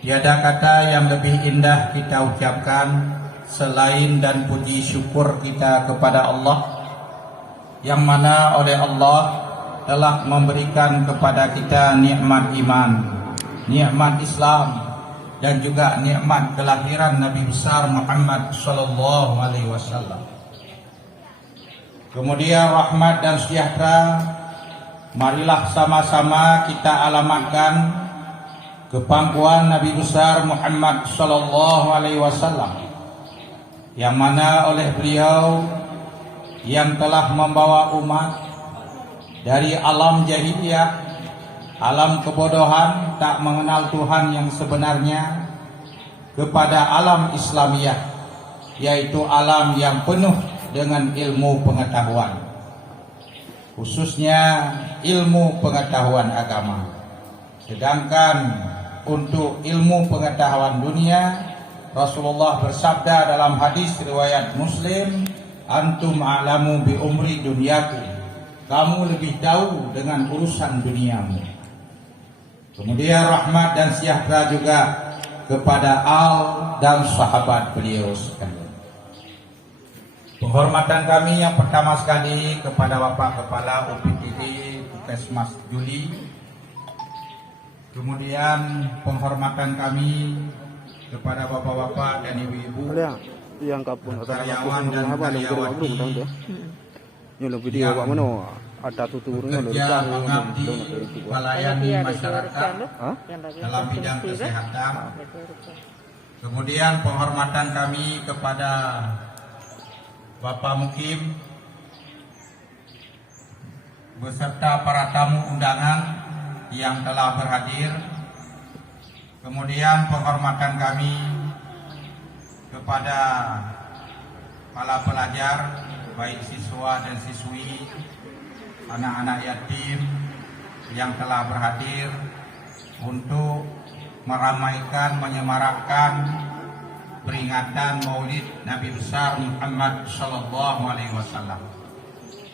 Tiada kata yang lebih indah kita ucapkan selain dan puji syukur kita kepada Allah, yang mana oleh Allah telah memberikan kepada kita nikmat iman, nikmat Islam, dan juga nikmat kelahiran Nabi besar Muhammad sallallahu alaihi wasallam. Kemudian rahmat dan sejahtera marilah sama-sama kita alamatkan ke pangkuan Nabi besar Muhammad sallallahu alaihi wasallam, yang mana oleh beliau yang telah membawa umat dari alam jahiliyah, alam kebodohan tak mengenal Tuhan yang sebenarnya, kepada alam Islamiyah, yaitu alam yang penuh dengan ilmu pengetahuan, khususnya ilmu pengetahuan agama. Sedangkan untuk ilmu pengetahuan dunia, Rasulullah bersabda dalam hadis riwayat Muslim, "Antum a'lamu bi umri dunyakum." Kamu lebih tahu dengan urusan duniamu. Kemudian rahmat dan sejahtera juga kepada al dan sahabat beliau sekalian. Penghormatan kami yang pertama sekali kepada Bapak Kepala UPTD Puskesmas Juli. Kemudian penghormatan kami kepada bapak-bapak dan ibu-ibu, karyawan dan karyawati bekerja mengabdi melayani masyarakat dalam bidang kesehatan. Kemudian penghormatan kami kepada Bapak Mukim beserta para tamu undangan yang telah berhadir. Kemudian penghormatan kami kepada para pelajar, baik siswa dan siswi, anak-anak yatim yang telah berhadir untuk meramaikan, menyemarakkan peringatan Maulid Nabi besar Muhammad sallallahu alaihi wasallam.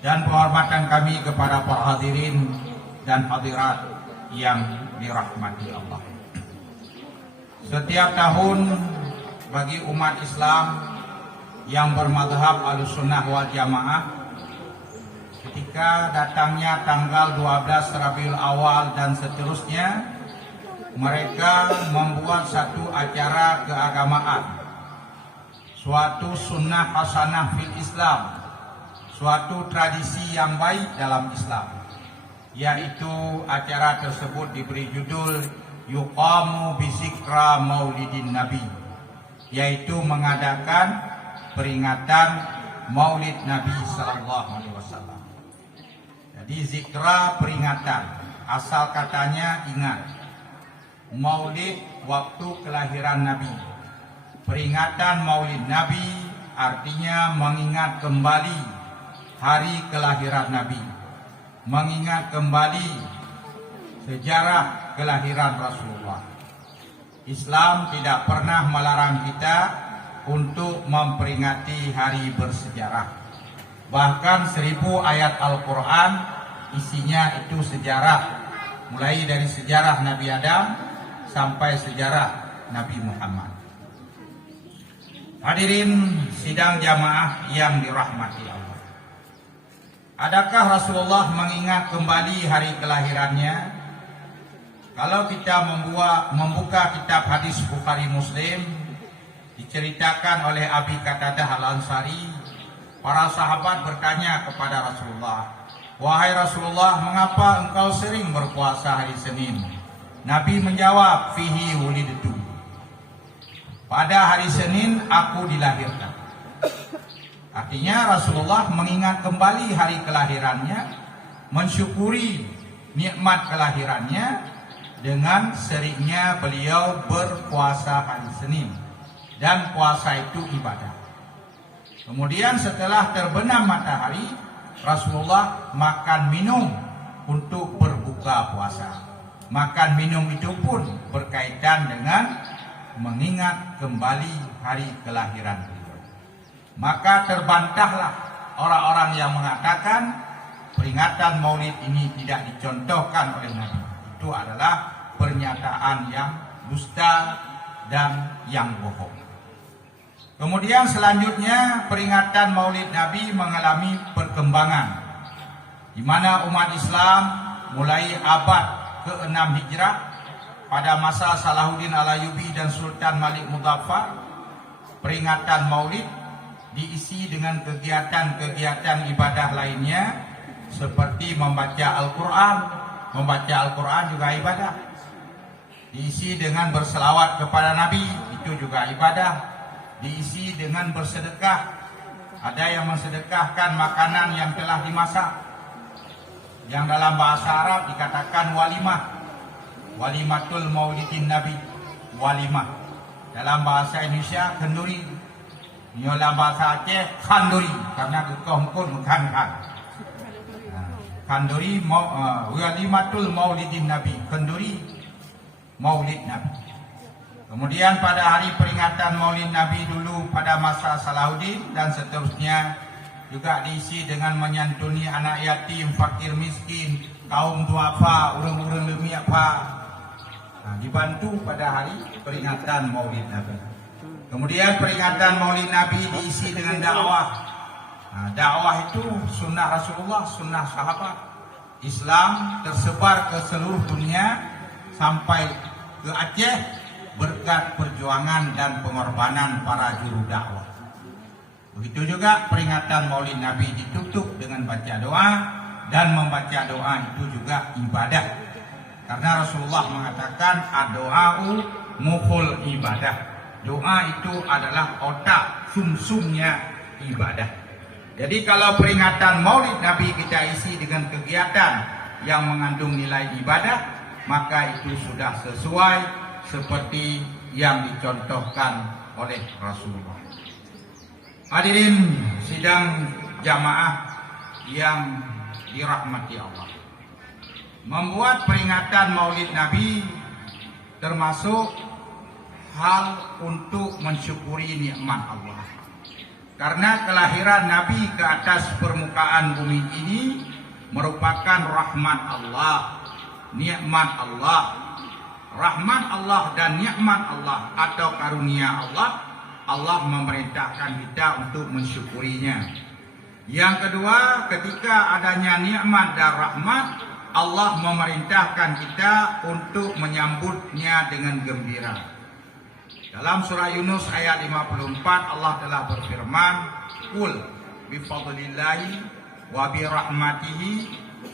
Dan penghormatan kami kepada para hadirin dan hadirat yang dirahmati Allah. Setiap tahun bagi umat Islam yang bermadhab Ahlussunnah wal Jamaah, ketika datangnya tanggal 12 Rabiul Awal dan seterusnya, mereka membuat satu acara keagamaan, suatu sunnah hasanah fil Islam, suatu tradisi yang baik dalam Islam, yaitu acara tersebut diberi judul Yuqamu Bizikra Maulidin Nabi, yaitu mengadakan peringatan Maulid Nabi sallallahu alaihi wasallam. Jadi zikra peringatan, asal katanya ingat. Maulid waktu kelahiran Nabi. Peringatan Maulid Nabi artinya mengingat kembali hari kelahiran Nabi, mengingat kembali sejarah kelahiran Rasulullah. Islam tidak pernah melarang kita untuk memperingati hari bersejarah. Bahkan 1000 ayat Al-Quran isinya itu sejarah, mulai dari sejarah Nabi Adam sampai sejarah Nabi Muhammad. Hadirin sidang jamaah yang dirahmati Allah, adakah Rasulullah mengingat kembali hari kelahirannya? Kalau kita membuka kitab hadis Bukhari Muslim, diceritakan oleh Abi Qatadah Al-Ansari, para sahabat bertanya kepada Rasulullah, "Wahai Rasulullah, mengapa engkau sering berpuasa hari Senin?" Nabi menjawab, "Fihi wulidtu." Pada hari Senin aku dilahirkan. Artinya Rasulullah mengingat kembali hari kelahirannya, mensyukuri nikmat kelahirannya dengan seringnya beliau berpuasa hari Senin. Dan puasa itu ibadah. Kemudian setelah terbenam matahari, Rasulullah makan minum untuk berbuka puasa. Makan minum itu pun berkaitan dengan mengingat kembali hari kelahiran beliau. Maka terbantahlah orang-orang yang mengatakan peringatan Maulid ini tidak dicontohkan oleh Nabi. Itu adalah pernyataan yang dusta, dan yang bohong. Kemudian selanjutnya peringatan Maulid Nabi mengalami perkembangan, di mana umat Islam mulai abad ke-6 Hijrah pada masa Salahuddin Al-Ayyubi dan Sultan Malik Muzaffar, peringatan Maulid diisi dengan kegiatan-kegiatan ibadah lainnya seperti membaca Al-Quran. Membaca Al-Quran juga ibadah. Diisi dengan berselawat kepada Nabi, itu juga ibadah. Diisi dengan bersedekah. Ada yang mensedekahkan makanan yang telah dimasak, yang dalam bahasa Arab dikatakan walimah. Walimatul Maulidin Nabi, walimah. Dalam bahasa Indonesia kenduri. Dalam bahasa Aceh khanduri, karena kekongkun kan. Khanduri walimatul Maulidin Nabi, kenduri Maulid Nabi. Kemudian pada hari peringatan Maulid Nabi dulu pada masa Salahuddin dan seterusnya juga diisi dengan menyantuni anak yatim, fakir miskin, kaum duafa, urang-urang lemiapa. Dibantu pada hari peringatan Maulid Nabi. Kemudian peringatan Maulid Nabi diisi dengan dakwah. Dakwah itu sunnah Rasulullah, sunnah sahabat. Islam tersebar ke seluruh dunia sampai ke Aceh berkat perjuangan dan pengorbanan para juru dakwah. Begitu juga peringatan Maulid Nabi ditutup dengan baca doa, dan membaca doa itu juga ibadah. Karena Rasulullah mengatakan ad-doa'u mukhul ibadah. Doa itu adalah otak sumsumnya ibadah. Jadi kalau peringatan Maulid Nabi kita isi dengan kegiatan yang mengandung nilai ibadah, maka itu sudah sesuai seperti yang dicontohkan oleh Rasulullah. Hadirin sidang jamaah yang dirahmati Allah, membuat peringatan Maulid Nabi termasuk hal untuk mensyukuri nikmat Allah. Karena kelahiran Nabi ke atas permukaan bumi ini merupakan rahmat Allah, nikmat Allah. Rahmat Allah dan nikmat Allah atau karunia Allah, Allah memerintahkan kita untuk mensyukurinya. Yang kedua, ketika adanya nikmat dan rahmat, Allah memerintahkan kita untuk menyambutnya dengan gembira. Dalam surah Yunus ayat 54 Allah telah berfirman, "Qul bi fadlillahi wa bi rahmatihi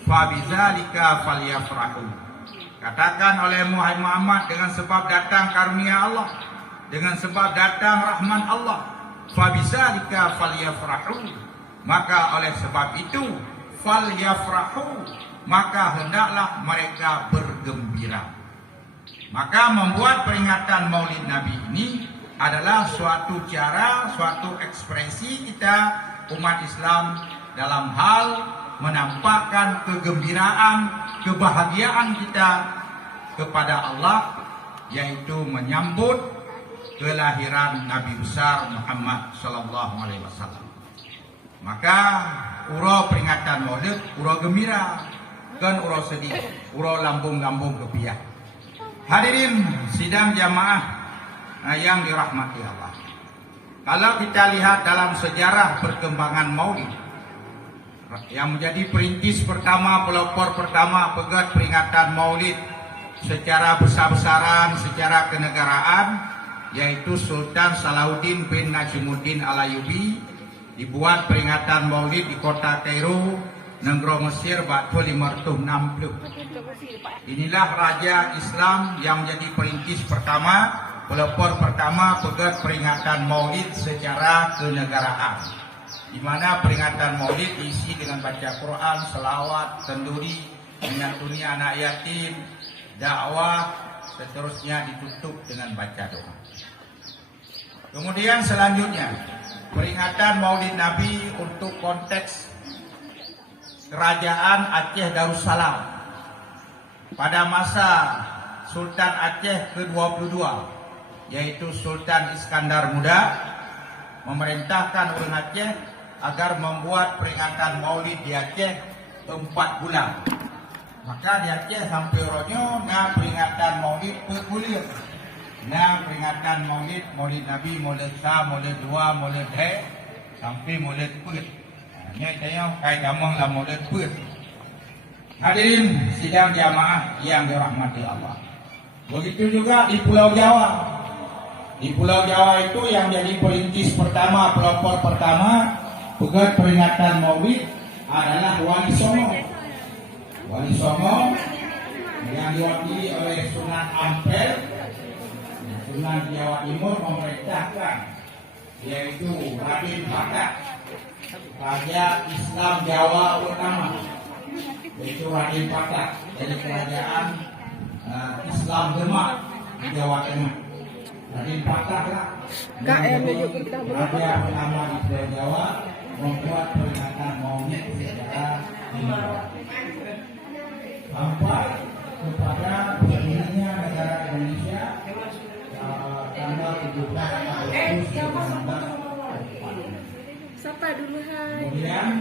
fa bidzalika falyafrahu." Katakan oleh Muhammad, dengan sebab datang karunia Allah, dengan sebab datang rahmat Allah, fa bidzalika falyafrahu, maka oleh sebab itu falyafrahu, maka hendaklah mereka bergembira. Maka membuat peringatan Maulid Nabi ini adalah suatu cara, suatu ekspresi kita umat Islam dalam hal menampakkan kegembiraan, kebahagiaan kita kepada Allah, yaitu menyambut kelahiran Nabi besar Muhammad sallallahu alaihi wasallam. Maka uro peringatan Maulid, uro gembira, kan uro sedih, uro lambung-lambung kepiah. Hadirin sidang jamaah yang dirahmati Allah. Kalau kita lihat dalam sejarah perkembangan Maulid, yang menjadi perintis pertama, pelopor pertama pegiat peringatan Maulid secara besar-besaran, secara kenegaraan, yaitu Sultan Salahuddin bin Najimuddin Al-Ayyubi. Dibuat peringatan Maulid di kota Kairo, negara Mesir, batu 560. Inilah raja Islam yang menjadi perintis pertama, pelopor pertama pegiat peringatan Maulid secara kenegaraan, di mana peringatan Maulid diisi dengan baca Quran, selawat, kenduri, menyantuni anak yatim, dakwah, seterusnya ditutup dengan baca doa. Kemudian selanjutnya peringatan Maulid Nabi untuk konteks Kerajaan Aceh Darussalam pada masa Sultan Aceh ke-22, yaitu Sultan Iskandar Muda, memerintahkan orang Aceh agar membuat peringatan Maulid di Aceh 4 bulan. Maka di Aceh sampai ronyo na peringatan Maulid bergulir Nah, peringatan Maulid, Maulid Nabi, Maulid Shah, Maulid Dua, Maulid Hai, sampai Maulid Put. Ini saya kait damang lah Maulid Put. Hadirin sidang jamaah yang dirahmati Allah. Begitu juga di Pulau Jawa. Di Pulau Jawa itu yang jadi perintis pertama, pelopor pertama pegat peringatan Maulid adalah Wali Songo. Wali Songo yang diwakili oleh Sunan Ampel, Sunan Jawa Timur memerintahkan, yaitu Raden Patak, Raja Islam Jawa Utama, yaitu Raden Patak dari kerajaan Islam Demak di Jawa Tengah. Raden Patak lah raja pertama di Pulau Jawa membuat peringatan Maulid secara dimulai. Sampai kepada berdirinya negara Indonesia tanggal 17 Agustus 1945. Siapa dulu hai? Kemudian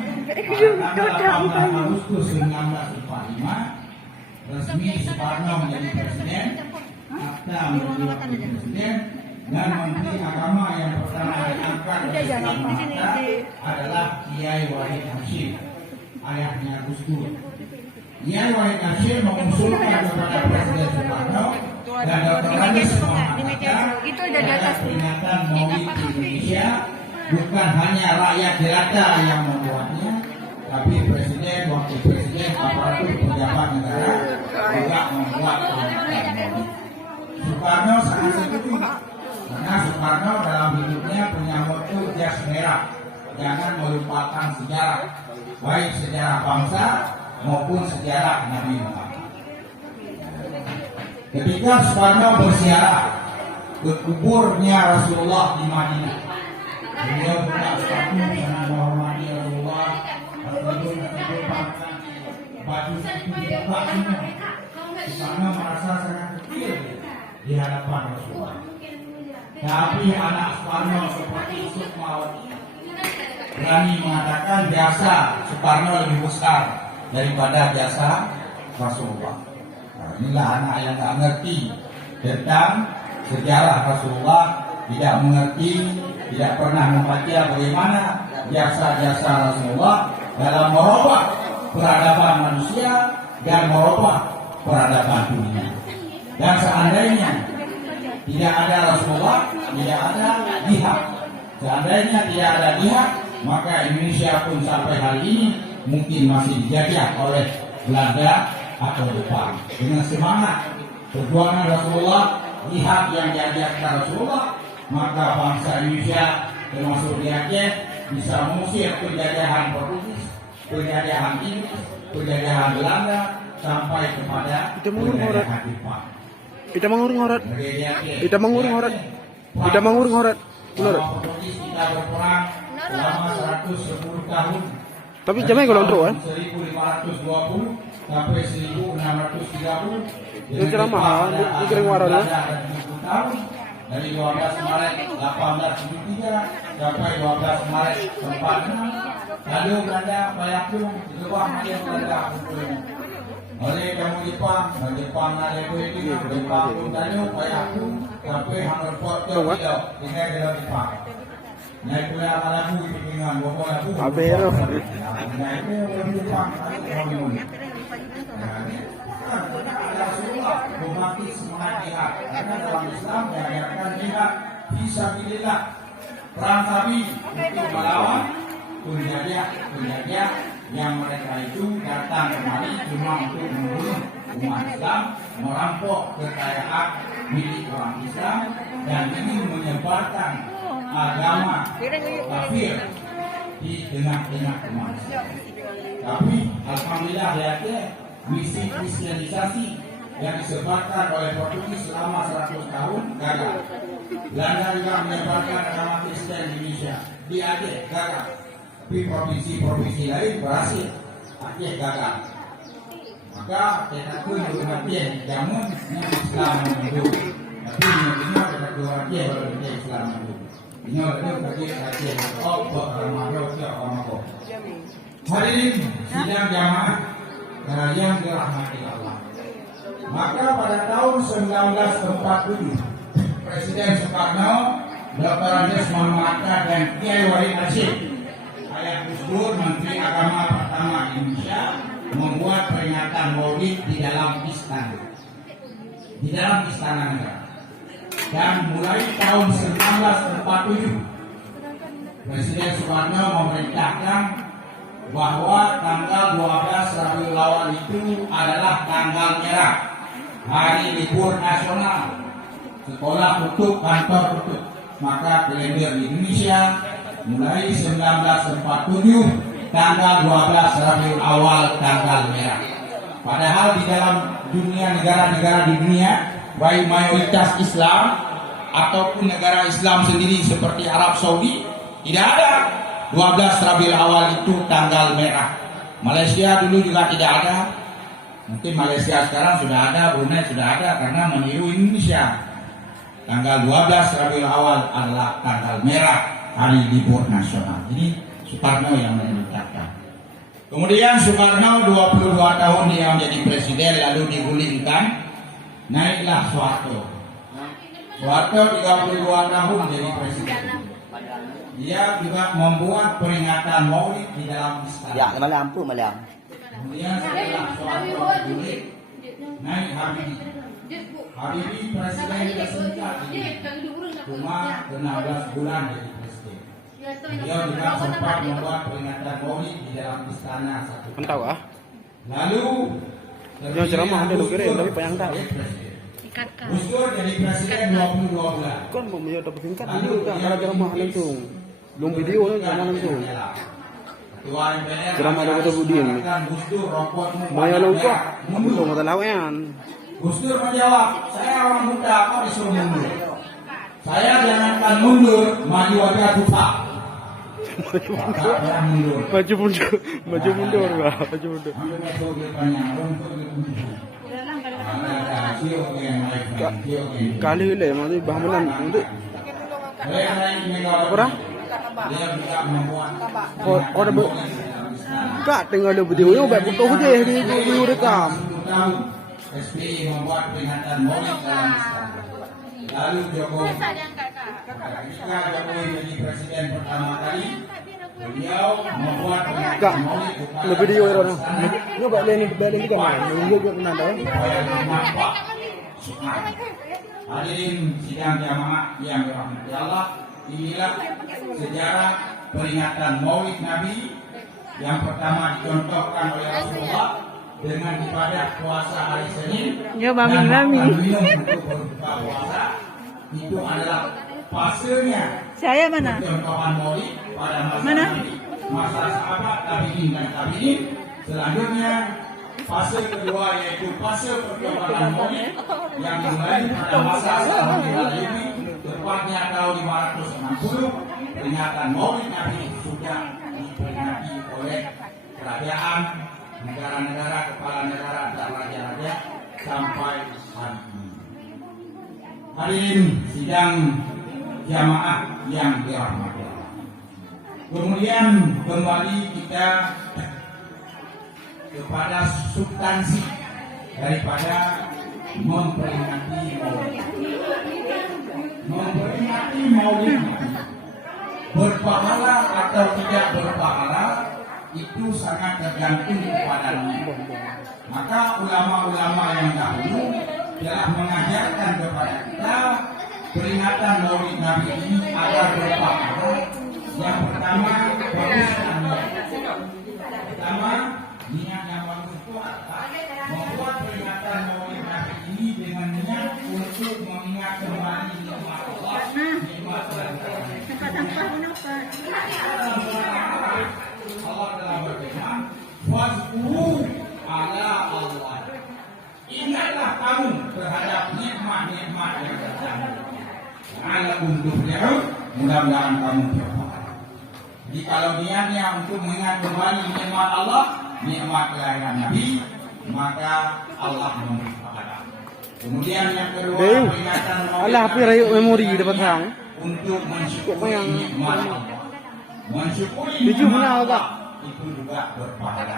tanggal 18 Agustus 1945 resmi Soekarno menjadi presiden, Hatta menjadi wakil presiden, dan Menteri Agama yang pertama diangkat oleh Soekarno-Hatta adalah Kiai Wahid Hasyim, ayahnya Gus Dur. Kiai Wahid Hasyim mengusulkan kepada Presiden Soekarno dan Dr. Andes mengatakan agar peringatan Maulid di Indonesia bukan hanya rakyat jelata yang membuatnya, tapi Presiden, Wakil Presiden, aparatur pejabat negara juga membuat peringatan Maulid. Soekarno sangat setuju karena Soekarno dalam hidupnya punya motto jas merah, jangan melupakan sejarah, baik sejarah bangsa maupun sejarah Nabi Muhammad. Ketika Soekarno berziarah ke kuburnya Rasulullah di Madinah, beliau buka sepatu dengan menghormati Rasulullah, baju itu dibuka semua. Soekarno merasa sangat kecil di hadapan Rasulullah. Tapi anak Soekarno seperti Sukmawati berani mengatakan jasa Soekarno lebih besar daripada jasa Rasulullah. Nah, inilah anak yang tak mengerti tentang sejarah Rasulullah, tidak mengerti, tidak pernah membaca bagaimana jasa-jasa Rasulullah dalam merubah peradaban manusia dan merubah peradaban dunia. Dan seandainya tidak ada Rasulullah, tidak ada jihad. Seandainya tidak ada jihad, maka Indonesia pun sampai hari ini mungkin masih dijajah oleh Belanda atau Jepang. Dengan semangat perjuangan Rasulullah, jihad yang diajarkan Rasulullah, maka bangsa Indonesia termasuk di Aceh bisa mengusir penjajahan Portugis, penjajahan Inggris, penjajahan Belanda sampai kepada penjajahan Jepang. Kita mengurung horat. Kita mengurung horat. Kita mengurung horat. Menurut. Kita berperang selama 110 tahun. Tapi jamnya kalau untuk 1520 sampai 1630. Itu ceramah, itu kering warna. Dari 12 Maret 1873 sampai 12 Maret 46. Lalu Belanda Bayakung di luar Belanda. Oleh kamu Jepang ada itu Jepang pun tanya Bayakung sampai Hanoi Port tinggal di Jepang. Naik kuliah lagu di pinggan bawa lagu. Abero. Naik kuliah Jepang ada Rasulullah membangkit semangat jihad karena dalam Islam diajarkan jihad fisabilillah, perang sabi untuk melawan penjajah yang mereka itu datang kemari cuma untuk membunuh umat Islam, merampok kekayaan milik orang Islam dan ingin menyebarkan agama kafir di tengah-tengah umat Islam. Tapi alhamdulillah ya, misi kristianisasi yang disebarkan oleh Portugis selama 100 tahun gagal. Belanda juga menyebarkan agama Kristen di Indonesia, di Aceh gagal. Tapi provinsi-provinsi lain berhasil, Aceh gagal. Maka kita pun Aceh jamun Islam itu. Tapi ini kita ke Aceh kalau kita Islam itu. Ini ada bagi Aceh Allah Rahmatullahi Wabarakatuh. Hadirin sidang jamaah yang dirahmati Allah. Maka pada tahun 1947 Presiden Soekarno, Dr. Andes Muhammad Hatta dan Kiai Wahid Hasyim ayah Gus Dur, Menteri Agama pertama Indonesia, membuat peringatan Maulid di dalam istana negara. Dan mulai tahun 1947 Presiden Soekarno memerintahkan bahwa tanggal 12 Rabiul Awal itu adalah tanggal merah, hari libur nasional. Sekolah tutup, kantor tutup. Maka kalender di Indonesia mulai 1947 tanggal 12 Rabiul Awal tanggal merah. Padahal di dalam dunia negara-negara di dunia, baik mayoritas Islam ataupun negara Islam sendiri seperti Arab Saudi, tidak ada 12 Rabiul Awal itu tanggal merah. Malaysia dulu juga tidak ada. Mungkin Malaysia sekarang sudah ada, Brunei sudah ada karena meniru Indonesia. Tanggal 12 Rabiul Awal adalah tanggal merah, hari libur nasional. Ini Soekarno yang menetapkan. Kemudian Soekarno 22 tahun dia menjadi presiden, lalu digulingkan, naiklah Soeharto. Soeharto 32 tahun jadi presiden. Dia juga membuat peringatan Maulid di dalam istana. Ya, malam. Kemudian setelah Soeharto diguling, naik Habibie. Habibie presiden ke-9 cuma 16 bulan jadi presiden. Dia juga sempat membuat peringatan Maulid di dalam istana satu. Kan tahu ah? Lalu Yang ceramah ada lu kira tapi panjang tahu. Gus Dur jadi presiden 22 bulan. Kan mau dia dapat tingkat dulu kan ada ceramah langsung. Belum video lah ceramah langsung. Ketua MPR Ceramah ada betul Budin. Gus Dur rokokmu Maya lupa. Belum ada lawan. Gus Dur menjawab, saya orang muda, kok disuruh mundur? Saya jangankan mundur, maju aja susah. Maju mundur, maju mundur lah, maju mundur. Kali ini masih bahamalan untuk orang. Kau ada kak tinggal ada videonya, baik foto aja di video rekam. SBY membuat peringatan Maulid dalam istana. Lalu Jokowi, ketika Jokowi menjadi presiden pertama kali, beliau membuat peringatan Maulid Ada video ya orang. Ini balik juga kan? Ini juga kena dah. Hadirin sidang jamaah yang dirahmati Allah, inilah sejarah peringatan Maulid Nabi yang pertama dicontohkan oleh Rasulullah dengan ibadah puasa hari Senin. Ya, mami. Minum untuk berbuka puasa itu adalah fasenya. Saya mana? Contohan Maulid pada masa Mana? Nabi, masa sahabat tabi'in dan tabi'in. Selanjutnya fase kedua yaitu fase perkembangan Maulid yang dimulai pada masa sahabat Nabi, tepatnya tahun 560. Peringatan Maulid Nabi sudah diperingati oleh kerajaan, negara-negara, kepala negara dan raja-raja sampai hari ini. Hadirin sidang jamaah yang dirahmati Allah. Kemudian kembali kita kepada substansi daripada memperingati Maulid. Memperingati Maulid berpahala atau tidak berpahala itu sangat tergantung kepadanya. Maka ulama-ulama yang dahulu telah mengajarkan kepada kita peringatan Maulid Nabi ini agar berpahala. Yang pertama, baguskan niat. Pertama, niat yang bagus itu adalah membuat peringatan Maulid Nabi ini dengan niat untuk mengingat kembali nikmat Allah, nikmat Allah telah berfirman, "Wazkuru ala Allah." Ingatlah kamu terhadap nikmat-nikmat yang datang. La'allakum tuflihun, mudah-mudahan kamu berpahala. Jadi kalau niatnya untuk mengingat kembali nikmat Allah, nikmat kelahiran Nabi, maka Allah memberi pahala. Kemudian yang kedua, peringatan Allah apa rayu memori dapat hang. untuk mensyukuri nikmat Allah. Mensyukuri Tujuh nikmat mana Allah agak? itu juga berpahala.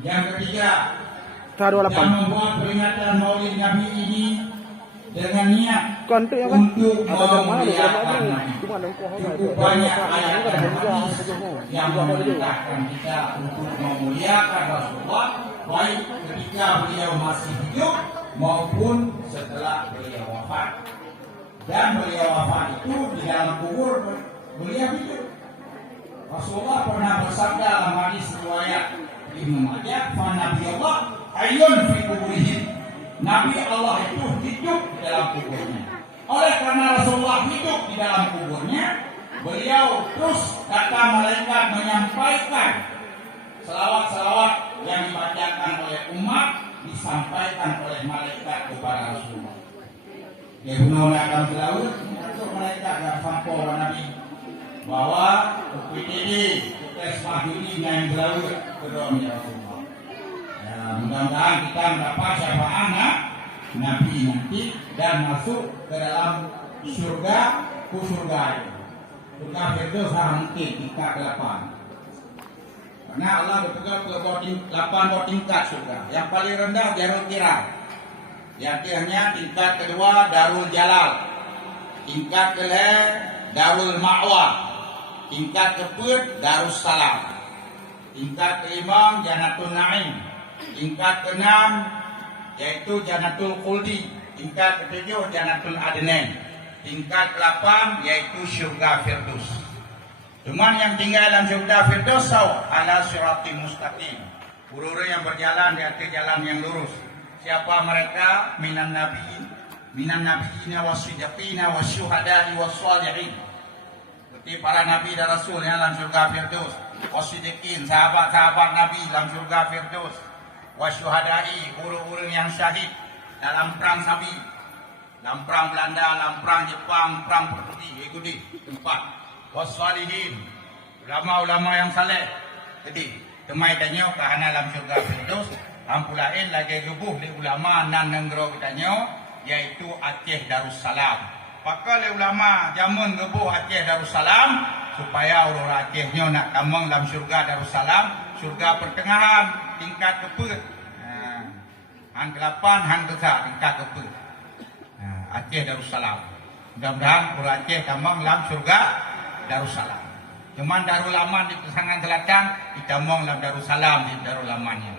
Yang ketiga, Taruh yang 8. membuat peringatan Maulid Nabi ini dengan niat Kantuk ya kan? untuk Atau dari mana? Dari memuliakan mana? Nabi. Cuma ada kau Cukup banyak ayat dan hadis yang memerintahkan kita untuk memuliakan Rasulullah, baik ketika beliau masih hidup maupun setelah beliau wafat. Dan beliau wafat itu di dalam kubur beliau hidup. Rasulullah pernah bersabda dalam hadis riwayat Ibnu Majah, "Fa nabiyullah hayyun fi kuburihim." Nabi Allah itu hidup di dalam kuburnya. Oleh karena Rasulullah hidup di dalam kuburnya, beliau terus kata malaikat menyampaikan selawat-selawat yang dibacakan oleh umat disampaikan oleh malaikat kepada Rasulullah. Ya benar akan selalu untuk malaikat yang sampo Nabi bahwa PPD tes mahiri yang selalu kedua Rasulullah. Ya, mudah-mudahan kita mendapat syafaat Nabi nanti dan masuk ke dalam surga surga itu. Surga Firdaus mungkin tingkat 8. Karena Allah berpegang ke 8 tingkat surga. Yang paling rendah Darul Kiram. Yang hanya tingkat kedua Darul Jalal. Tingkat kelima Darul Ma'wa. Tingkat keempat Darus Salam. Tingkat kelima Jannatul Na'im. Tingkat keenam yaitu Jannatul Khuldi. Tingkat ketujuh Jannatul Adnan. Tingkat 8 yaitu surga Firdaus. Cuman yang tinggal dalam surga Firdaus ala siratim mustaqim. Urus yang berjalan di atas jalan yang lurus. Siapa mereka? Minan nabiyina wasiddiqina wasyuhada'i wassalihin. Seperti para nabi dan rasul yang dalam surga Firdaus. Wasiddiqin, sahabat-sahabat nabi dalam surga Firdaus. Wasyuhada'i, guru-guru yang syahid dalam perang Sabi, dalam perang Belanda, dalam perang Jepang, perang Portugis, ikuti tempat. Wassalihin, ulama-ulama yang saleh. Jadi, temai tanya kahana dalam surga Firdaus, ampulain lagi gebuh di ulama nan negara kitanya, yaitu Aceh Darussalam. Pakai ulama jamun gebuh Aceh Darussalam supaya orang Acehnya nak tamang dalam surga Darussalam, surga pertengahan tingkat keput. Han ke-8, han ke-9 tingkat keput. Aceh Darussalam. Mudah-mudahan orang Aceh tamang dalam surga Darussalam. Cuman Darul Aman di Pesangan Selatan, ditamang dalam Darussalam di Darul Amannya.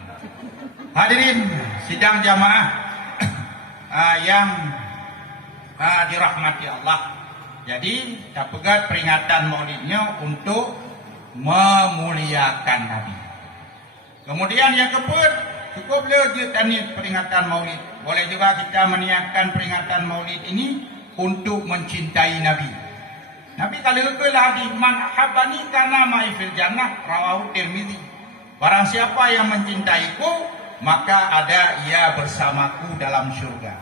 Hadirin sidang jamaah yang dirahmati Allah. Jadi kita pegat peringatan maulidnya untuk memuliakan Nabi. Kemudian yang keempat, cukup lanjut ini peringatan maulid. Boleh juga kita meniatkan peringatan maulid ini untuk mencintai Nabi. Nabi kalau itu hadis man ahabbani kana ma'i fil jannah rawahu Tirmizi. Barang siapa yang mencintaiku, maka ada ia bersamaku dalam surga.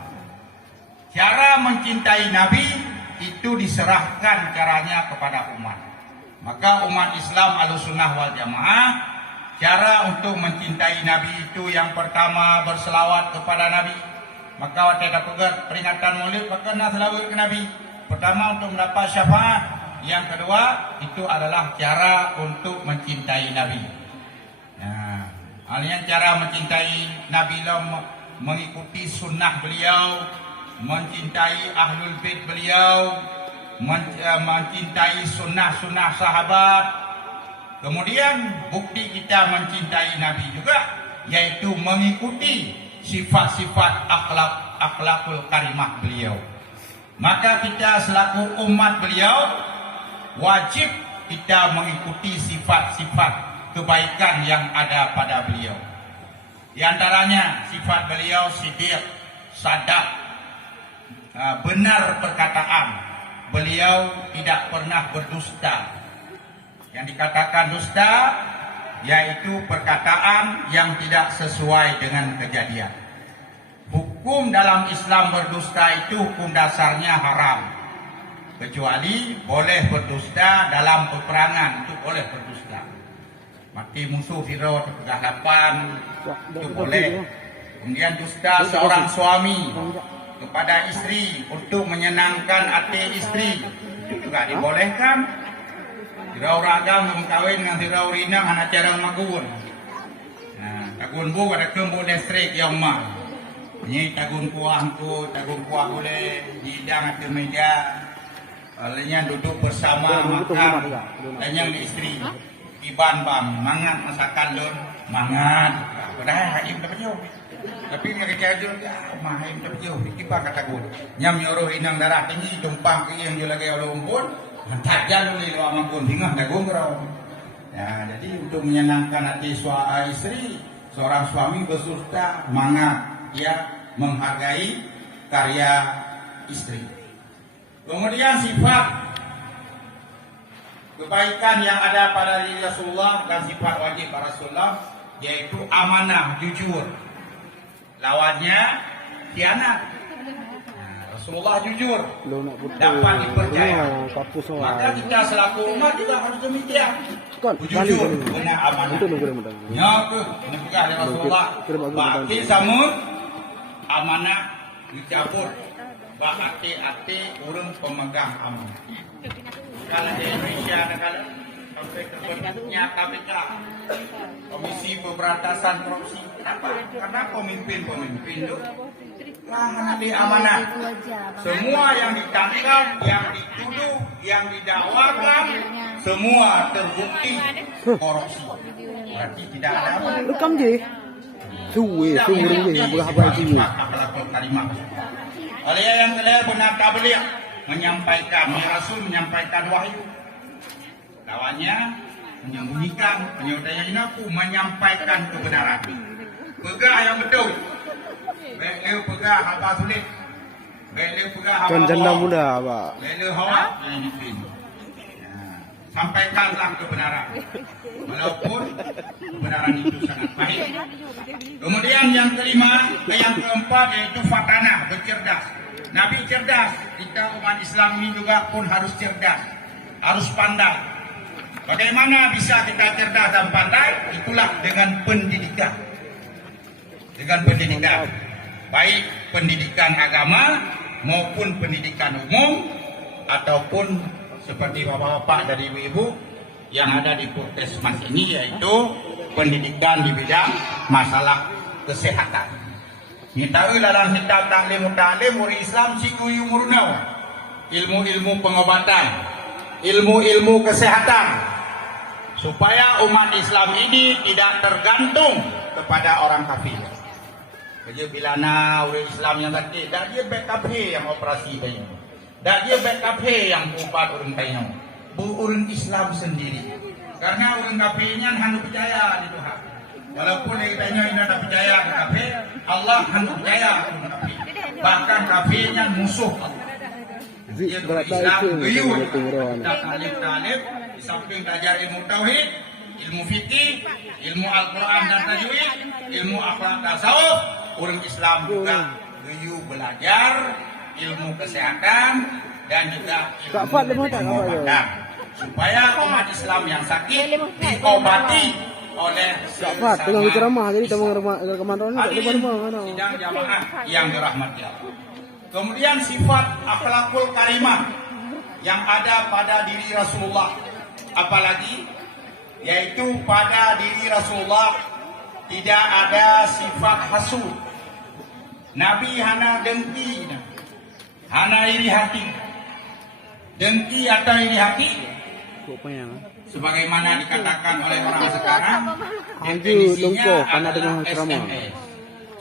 Cara mencintai Nabi itu diserahkan caranya kepada umat. Maka umat Islam Ahlussunnah wal Jamaah, cara untuk mencintai Nabi itu yang pertama berselawat kepada Nabi. Maka waktu ada peringatan maulid, maka nak selawat ke Nabi. Pertama untuk mendapat syafaat. Yang kedua itu adalah cara untuk mencintai Nabi. Nah, hanya cara mencintai Nabi lah mengikuti sunnah beliau, mencintai ahlul bait beliau, mencintai sunnah-sunnah sahabat. Kemudian bukti kita mencintai Nabi juga yaitu mengikuti sifat-sifat akhlakul karimah beliau. Maka kita selaku umat beliau wajib kita mengikuti sifat-sifat kebaikan yang ada pada beliau. Di antaranya sifat beliau siddiq, sadaq, benar perkataan. Beliau tidak pernah berdusta. Yang dikatakan dusta yaitu perkataan yang tidak sesuai dengan kejadian. Hukum dalam Islam berdusta itu hukum dasarnya haram. Kecuali boleh berdusta dalam peperangan, itu boleh berdusta. Mati musuh Firaun terpegah 8, itu boleh. Kemudian dusta seorang suami kepada istri untuk menyenangkan hati istri, itu juga dibolehkan. Firau ragam mengkawin dengan Firau rinang anak jarang magun. Nah, kagun bu ada kembu listrik yang mah. Ini tagun kuah boleh hidang atau meja. Lainnya duduk bersama makan. Dan yang istri iban bang, mangat masakan don, mangat. Padahal hakim tak jauh. Tapi mereka jauh, mahim tak jauh. Iban kata gue, nyam nyuruh inang darah tinggi, tumpang ke yang lagi oleh umpun, tak jalan oleh luar mangkun, hingga tak gurau. Ya, jadi untuk menyenangkan hati istri, seorang suami bersusta mangat, ya menghargai karya istri. Kemudian sifat kebaikan yang ada pada diri Rasulullah dan sifat wajib para Rasulullah yaitu amanah, jujur. Lawannya khianat. Rasulullah jujur, dapat dipercaya. Maka kita selaku umat juga harus demikian. Jujur, benar amanah. Ya ke, negara Rasulullah. Baki samun amanah dicabut. Hati-hati orang pemegang amanah. Kalau di Indonesia ada kalau sampai terbentuknya KPK, Komisi Pemberantasan Korupsi. Kenapa? Karena pemimpin itu karena di amanah. Semua yang ditangkap, yang dituduh, yang didakwakan, semua terbukti korupsi. Berarti tidak ada amanah. Rekam je. Suwe berapa itu? Oleh yang telah benar beliau menyampaikan, Rasul menyampaikan wahyu. Lawannya menyembunyikan, penyudahnya inaku menyampaikan kebenaran. Pegang yang betul. Baik pegang apa sulit. Baik pegang apa. Kan janda muda, Pak. Baik hawa ini pin. Sampaikanlah kebenaran. Walaupun kebenaran itu sangat baik. Kemudian yang kelima, yang keempat yaitu fatanah, bercerdas. Nabi cerdas, kita umat Islam ini juga pun harus cerdas, harus pandai. Bagaimana bisa kita cerdas dan pandai? Itulah dengan pendidikan. Dengan pendidikan, baik pendidikan agama maupun pendidikan umum ataupun seperti bapak-bapak dari ibu-ibu yang ada di Puskesmas ini, yaitu pendidikan di bidang masalah kesehatan. Kita dalam kitab Ta'lim murid Islam sikuyu murunau, ilmu-ilmu pengobatan, ilmu-ilmu kesehatan, supaya umat Islam ini tidak tergantung kepada orang kafir. Kerja bila orang Islam yang tadi, dah dia backup yang operasi banyak. Dan dia backup yang ubat orang Taino. Orang Islam sendiri. Karena orang kafirnya hanya percaya di Tuhan. Walaupun kita ini tak percaya ke kafir, Allah hanya percaya ke kafir. Bahkan kafirnya musuh. Dia orang Islam gayut. Dan talib-talib di samping belajar ilmu tauhid, ilmu fikih, ilmu Al-Quran dan tajwid, ilmu akhlak tasawuf, orang Islam juga gayut belajar ilmu kesehatan dan juga ilmu pengobatan supaya umat Islam yang sakit diobati oleh tengah ceramah jadi kemana sidang jamaah yang dirahmati Allah. Kemudian sifat akhlakul karimah yang ada pada diri Rasulullah, apalagi yaitu pada diri Rasulullah tidak ada sifat hasud. Nabi hana dengki, hana iri hati. Dengki atau iri hati sebagaimana dikatakan oleh orang sekarang, definisinya adalah SMS.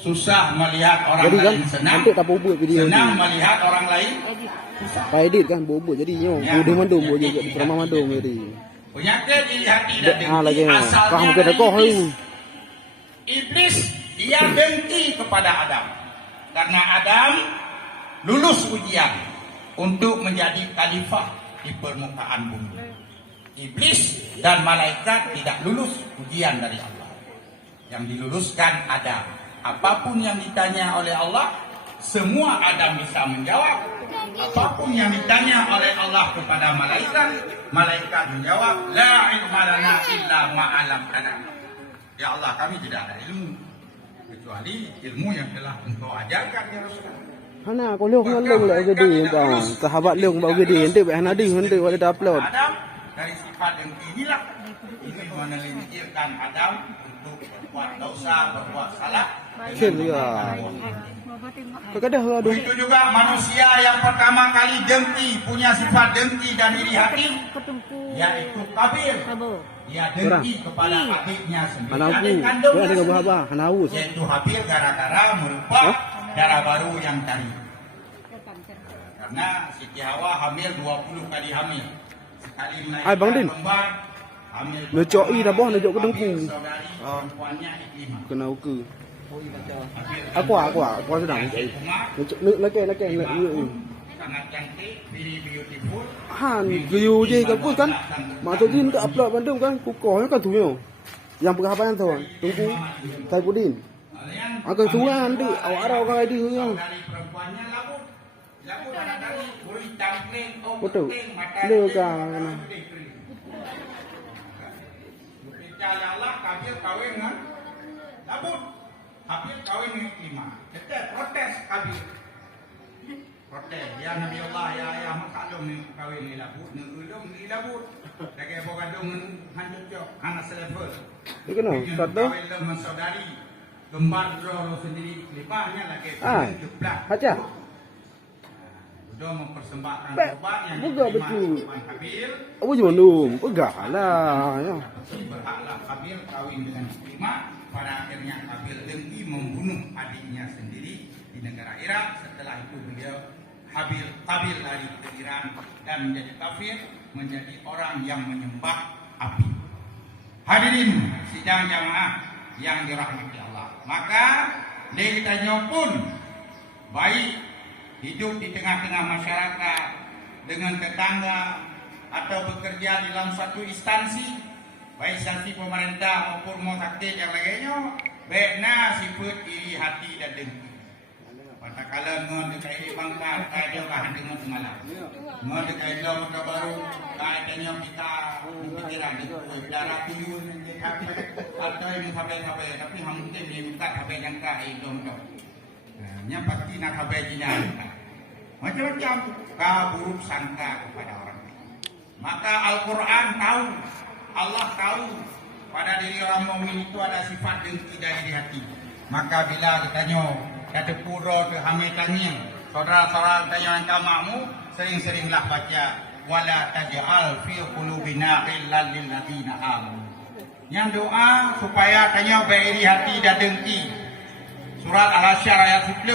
Susah melihat orang lain senang, senang melihat orang lain susah. Pak Edit kan bobo jadinya bodoh mandum bodoh ceramah mandum jadi. Penyakit iri hati dan dengki faham ke asalnya dekoh dari iblis. Dia dengki kepada Adam karena Adam lulus ujian untuk menjadi khalifah di permukaan bumi. Iblis dan malaikat tidak lulus ujian dari Allah. Yang diluluskan Adam. Apapun yang ditanya oleh Allah, semua Adam bisa menjawab. Apapun yang ditanya oleh Allah kepada malaikat, malaikat menjawab, la ilma lana illa ma 'allamtana. Ya Allah, kami tidak ada ilmu kecuali ilmu yang telah Engkau ajarkan ya Rasulullah. Hana ko liok ngalong la gede bang. Sahabat liok bau gede ente be hana di hente wala upload. Adam dari sifat yang inilah ini menelincirkan Adam untuk berbuat dosa, berbuat salah. Kira Kagak ada. Begitu juga manusia yang pertama kali dengki, punya sifat dengki dan iri hati, yaitu Qabil. Dia dengki kepada adiknya sendiri, adik kandungnya sendiri, yaitu Habil, gara-gara merubah darah baru yang tadi. Karena Siti Hawa hamil 20 kali hamil. Sekali melahirkan kembar, hamil. Lecoi dah boh nak jok ke dengku. Perempuannya Iklimah. Kena uke. Aku sedang. Laki. Sangat cantik, very beautiful. Han, view je ke kan. Macam jin ke upload Bandung kan. Kukohnya kan tu yo. Yang penghabayan tu. Tunggu. Saipudin. Akan suran tu. Awak arau kan dia yo. Perempuannya labut. Labut anak dari boleh tampling, Betul. Dia kan. Bicara Allah Qabil kawin dengan labut. Habil kawin dengan Iklimah. Tetap protes Qabil. Protes. Ya Nabi Allah, ya ayah maklum ni kawin ni labut. Ulung ni labut. Lagi bogadung hancur jok. Anak selevel. Dia kena. Satu. Kawin dengan saudari. Gembar roh sendiri. Iklimahnya lagi. Jeblak. Haca. Sudah mempersembahkan korban yang diterima Tuhan Habil. Apa je mandum? Pegahlah. Ya. Berhaklah Habil kawin dengan Iklimah. Pada akhirnya Habil dengki membunuh adiknya sendiri di negara Irak. Setelah itu beliau Habil lari ke Iran dan menjadi kafir, menjadi orang yang menyembah api. Hadirin sidang jamaah yang dirahmati Allah. Maka kita pun baik hidup di tengah-tengah masyarakat dengan tetangga atau bekerja di dalam satu instansi, baik instansi pemerintah maupun rumah sakit yang lainnya, baiknya sifat iri hati dan dengki. Patakala ngon dekai bangka kaya bahan dengan semalam. Ngon dekai lo motor baru kaya kita pikiran itu darah tuyul atau ini sampai tapi mungkin dia minta sampai yang kaya itu motor. Nya pasti nak sampai jinak. Macam-macam buruk sangka kepada orang. Maka Al-Quran tahu, Allah tahu pada diri orang mukmin itu ada sifat dengki dari di hati. Maka bila ditanya kata pura tu hamil tanging, saudara-saudara tanya agamamu, sering-seringlah baca wala taj'al fi qulubina illal lil ladzina amanu. Yang doa supaya tanya bairi hati dan dengki. Surat Al-Hasyr ayat 10.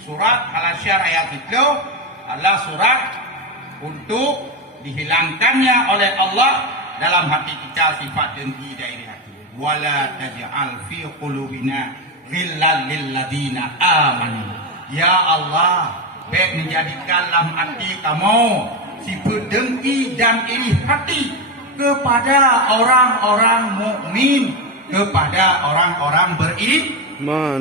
Surat Al-Hasyr ayat 10 adalah surat untuk dihilangkannya oleh Allah dalam hati kita sifat dengki dari hati. Wala taj'al fi qulubina ghillal lil ladzina amanu. Ya Allah, baik menjadikan dalam hati kamu sifat dengki dan iri hati kepada orang-orang mukmin, kepada orang-orang beriman.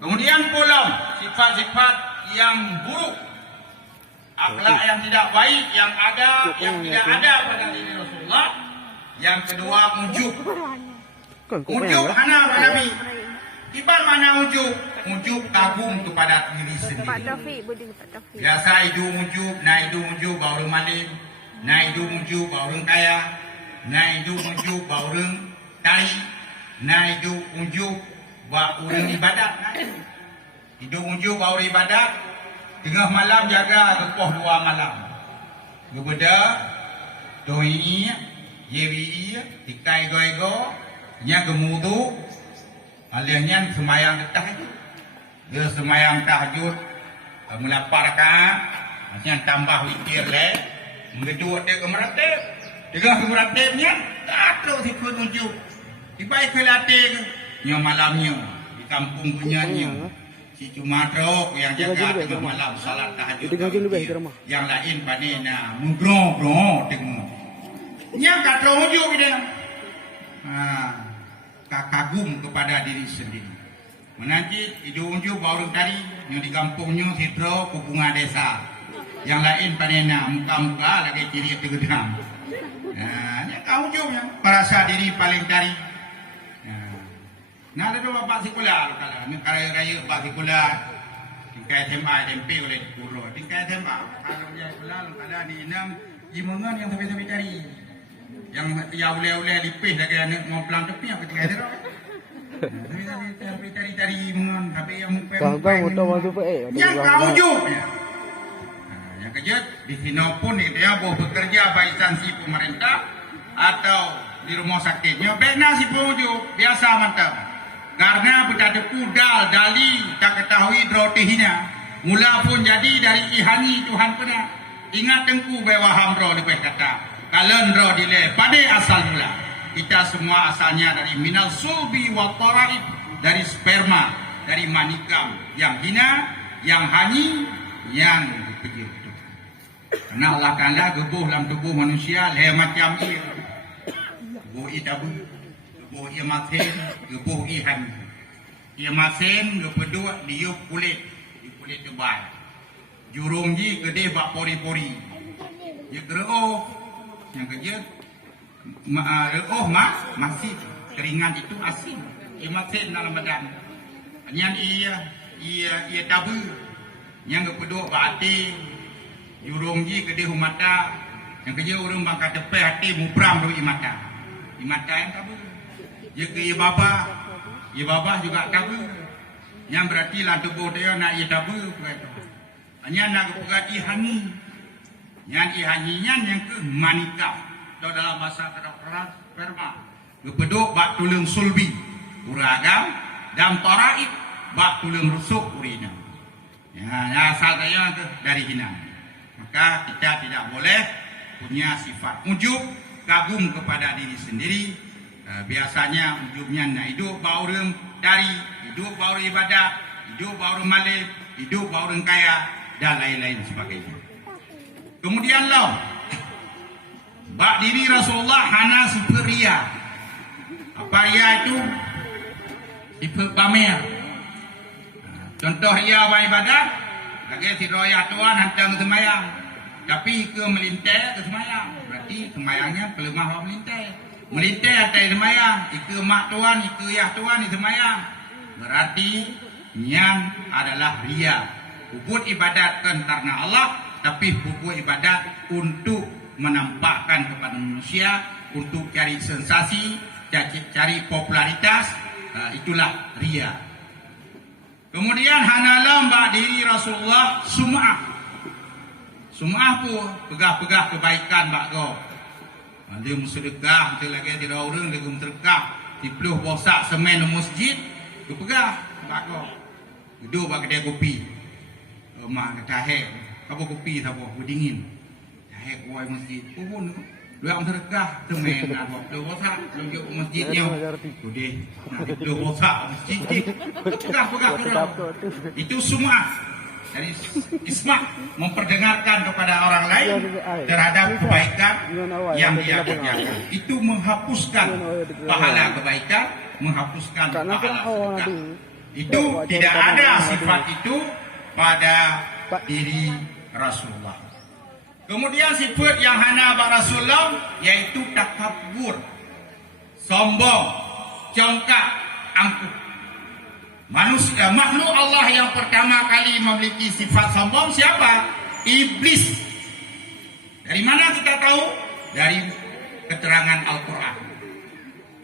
Kemudian pula sifat-sifat yang buruk, akhlak yang tidak baik yang tidak ada pada diri Rasulullah. Yang kedua ujub. Ujub mana Nabi? Ibarat mana ujub? Ujub kagum kepada diri sendiri. Biasa hidup ujub, naik hidup ujub baru maling, naik hidup ujub baru kaya, naik hidup ujub baru kali, naik hidup ujub baru ibadat. Hidup ujub baru ibadat. Tengah malam jaga kepoh 2 malam. Berbeda doi yewi tikai go nya gemudu aliannya semayang getah itu. Dia semayang tahajud melapar rakaat, maksudnya tambah witir le. Mengedua dia kemeratib. Tengah kemeratibnya tak terus ikut ujub. Tiba ke latih nya malamnya di kampung punyanya. Si Cumadro yang jaga tengah malam salat tahajud. Yang lain panena mugro tengok. Nya katro ujub dia. Kagum kepada diri sendiri. Menanti hidup ujub baru tadi yang di kampungnya Sidro Kupunga Desa. Yang lain panena muka-muka lagi kiri tegedam. Ini kau ujubnya merasa diri paling tari. Nah, ada bapak sekolah kalau ni raya bapak sekolah tingkat SMA SMP oleh guru tingkat SMA kalau dia sekolah kalau di enam jimongan yang sampai cari yang ya oleh-oleh lipis lagi anak ngoplang tepi apa tingkat itu Cari-cari mengon, tapi yang Bang motor masuk yang kau ujungnya. Yang kejut di sini pun dia boleh bekerja bagi instansi pemerintah atau di rumah sakitnya. Benar si pengunjung biasa mantap. Karena berada kudal dali tak ketahui drotihinya. Mula pun jadi dari ihani Tuhan pernah. Ingat tengku bewa hamro lebih kata. Kalian ro dile pada asal mula. Kita semua asalnya dari minal sulbi wa taraib, dari sperma, dari manikam yang hina, yang hani, yang dipejir. Karena Allah Ta'ala gebuh dalam tubuh manusia le macam ini. Gebuh itabu, gebuh ia masin, gebuh ia hani. Ia masin gepedua diup kulit, di kulit tebal. Jurung ji gede bak pori-pori. Dia gereuh yang kerja masih keringan itu asin. Ia masin dalam badan. Yang ia tabu yang gepedua bak hati. Jurung ji gede humata. Yang kerja orang bangka tepi hati mupram do imata. Imata yang tabu. Dia ke ia baba juga tabu. Yang berarti lah tubuh dia nak ia tabu. Hanya nak kepegat ihani. Yang ihaninya yang ke manika. Itu dalam bahasa kedokteran sperma. Gepeduk bak tulung sulbi. Uragam. Dan toraib. Bak tulung rusuk urina. Ya, asal saya dari hina. Maka kita tidak boleh punya sifat ujub. Kagum kepada diri sendiri. Biasanya ujubnya nak hidup bau orang dari. Hidup bau ibadah. Hidup bau malib. Hidup bau orang kaya. Dan lain-lain sebagainya. Kemudian bak diri Rasulullah hana sifat ria. Apa ria itu? Sifat pamer. Contoh ria bak ibadah, lagi si roya tuan hantar semayang. Tapi ke melintai ke semayang. Berarti semayangnya kelemah bak melintai. Melintai atas semayang. Ike mak tuan, ike yah tuan di semayang. Berarti yang adalah ria. Hubud ibadatkan karena Allah, tapi hubud ibadat untuk menampakkan kepada manusia, untuk cari sensasi, cari popularitas, itulah ria. Kemudian hanalah mbak diri Rasulullah sum'ah. Sum'ah pun pegah-pegah kebaikan mbak go. Dia sedekah, dia lagi tidak orang, dia sedekah, dipuluh bosak semen masjid, dia pegah mbak go. Duduk bak kedai kopi. Mak kata hek, apa kopi apa dingin. Hek wai masjid. Oh, lu yang sedekah semen apa? Lu bosak, lu ke masjidnya. Udah, lu bosak masjid. Pegah-pegah itu semua dari isma memperdengarkan kepada orang lain terhadap kebaikan yang dia kerjakan. Itu menghapuskan pahala kebaikan, menghapuskan pahala sedekah. Itu tidak ada sifat itu pada diri Rasulullah. Kemudian sifat yang hana bak Rasulullah yaitu takabur, sombong, congkak, angkuh. Manusia, makhluk Allah yang pertama kali memiliki sifat sombong siapa? Iblis. Dari mana kita tahu? Dari keterangan Al-Quran.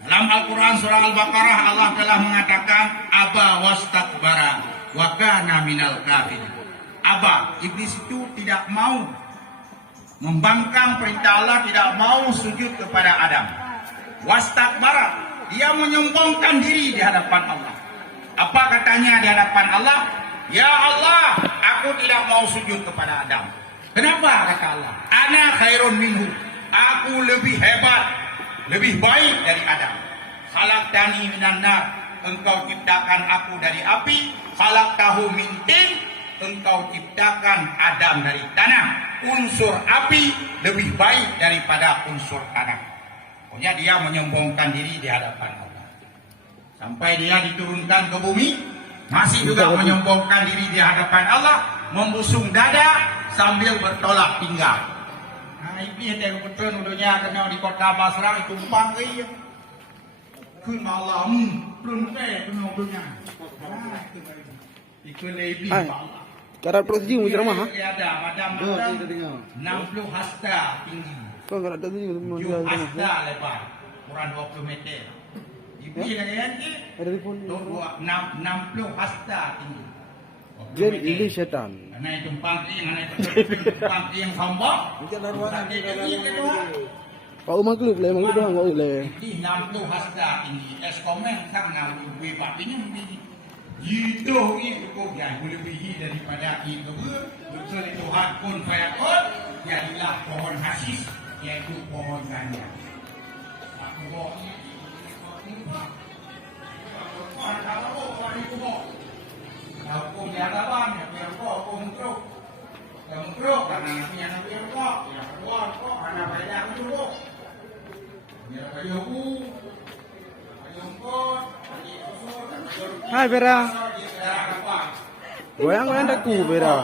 Dalam Al-Quran surah Al-Baqarah Allah telah mengatakan aba wastakbara wa kana minal kafirin. Aba, iblis itu tidak mau membangkang perintah Allah, tidak mau sujud kepada Adam. Wastakbara, dia menyombongkan diri di hadapan Allah. Apa katanya di hadapan Allah? Ya Allah, aku tidak mau sujud kepada Adam. Kenapa kata Allah? Ana khairun minhu. Aku lebih hebat, lebih baik dari Adam. Khalaqtani minan nar. Engkau ciptakan aku dari api. Khalaqtahu min tin. Engkau ciptakan Adam dari tanah. Unsur api lebih baik daripada unsur tanah. Pokoknya dia menyombongkan diri di hadapan Allah. Sampai dia diturunkan ke bumi, masih juga menyombongkan diri di hadapan Allah, membusung dada sambil bertolak pinggang. Nah, ini yang betul udunya kena di kota Basra itu umpang ke iya. Kun Allah, belum kena udunya. Nah, itu lebih Allah. Cara prosedur macam mana? Ada macam 60 hasta tinggi. Kau kalau ada tu 7 hasta lebar, kurang 20 meter. Di Ini kan Ada di pun. 60 hasta tinggi. Jin ini setan. Karena itu pangking sombong. Pak maghrib le, maghrib doang kau le. Di 60 hasta tinggi. Es komen sang nang gue papinya begini. Itu kok ya melebihi daripada itu. Betul itu hakun fayakun. Jadilah pohon hasis, yaitu pohon ganja. Aku bohongnya. Hukum di hadapan, ya biar kok mengkeruk. Ya mengkeruk karena punya nabi kok. Ya keluar kok karena banyak dulu. Biar kayu kok. Hai Vera. Goyang goyang daku Vera.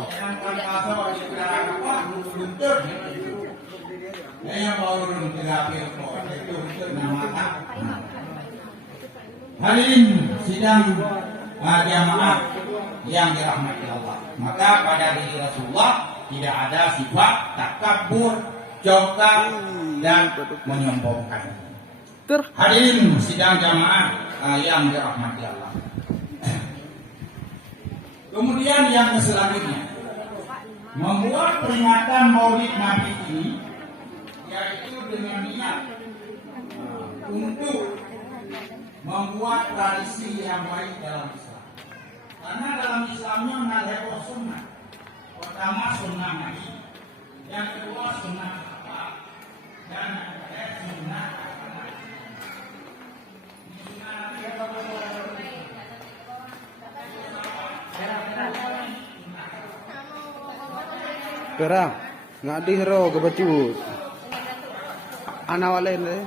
Hadirin sidang jamaah yang dirahmati Allah. Maka pada diri Rasulullah tidak ada sifat takabur, congkak dan menyombongkan. Hadirin sidang jamaah yang dirahmati Allah. Kemudian yang selanjutnya membuat peringatan Maulid Nabi ini yaitu dengan niat untuk membuat tradisi yang baik dalam Islam. Karena dalam Islamnya mengenai sunnah. Pertama sunnah Nabi, yang kedua sunnah apa, dan sunnah apa. Vera, nggak dihero kebecut. Anak walen le.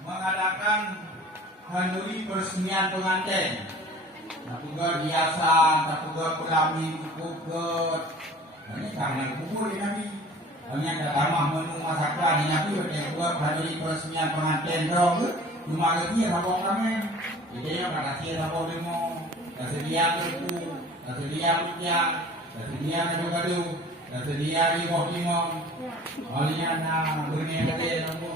Mengadakan handuri peresmian pengantin, juga hiasan, juga kelamin, kugut. Ini karena kubur di Nabi. Hanya pertama menu masakan di Nabi juga handuri peresmian pengantin dong. Cuma lagi rabong ramen. Jadi yang pada sih rabong demo, tersedia tuku, tersedia rupiah, tersedia kado-kado, tersedia di bawah Aliana dunia gede kamu.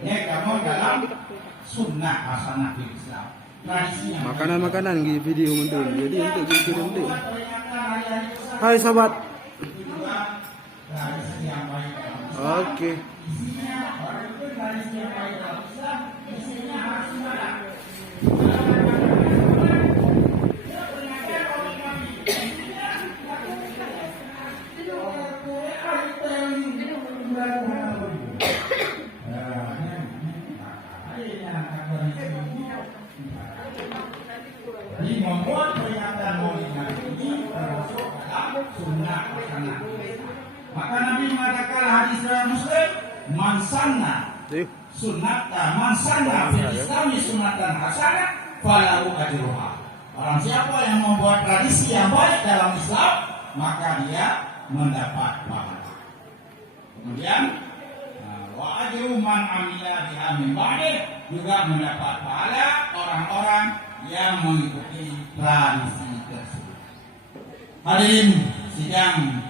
Ya kamu dalam sunnah hasanah Islam. Makanan-makanan di video mundur. Jadi untuk kirim tu. Hai sahabat. Okey. Jadi membuat peringatan Maulid Nabi ini termasuk dalam sunnah hasanah. Maka Nabi mengatakan hadis riwayat Muslim, man sanna sunnatan man sanna fil Islami sunnatan hasanah falahu ajruha. Orang siapa yang membuat tradisi yang baik dalam Islam, maka dia mendapat pahala. Kemudian wa ajru man amila biha min ba'di, juga mendapat pahala orang-orang yang mengikuti tradisi tersebut. Hadirin sidang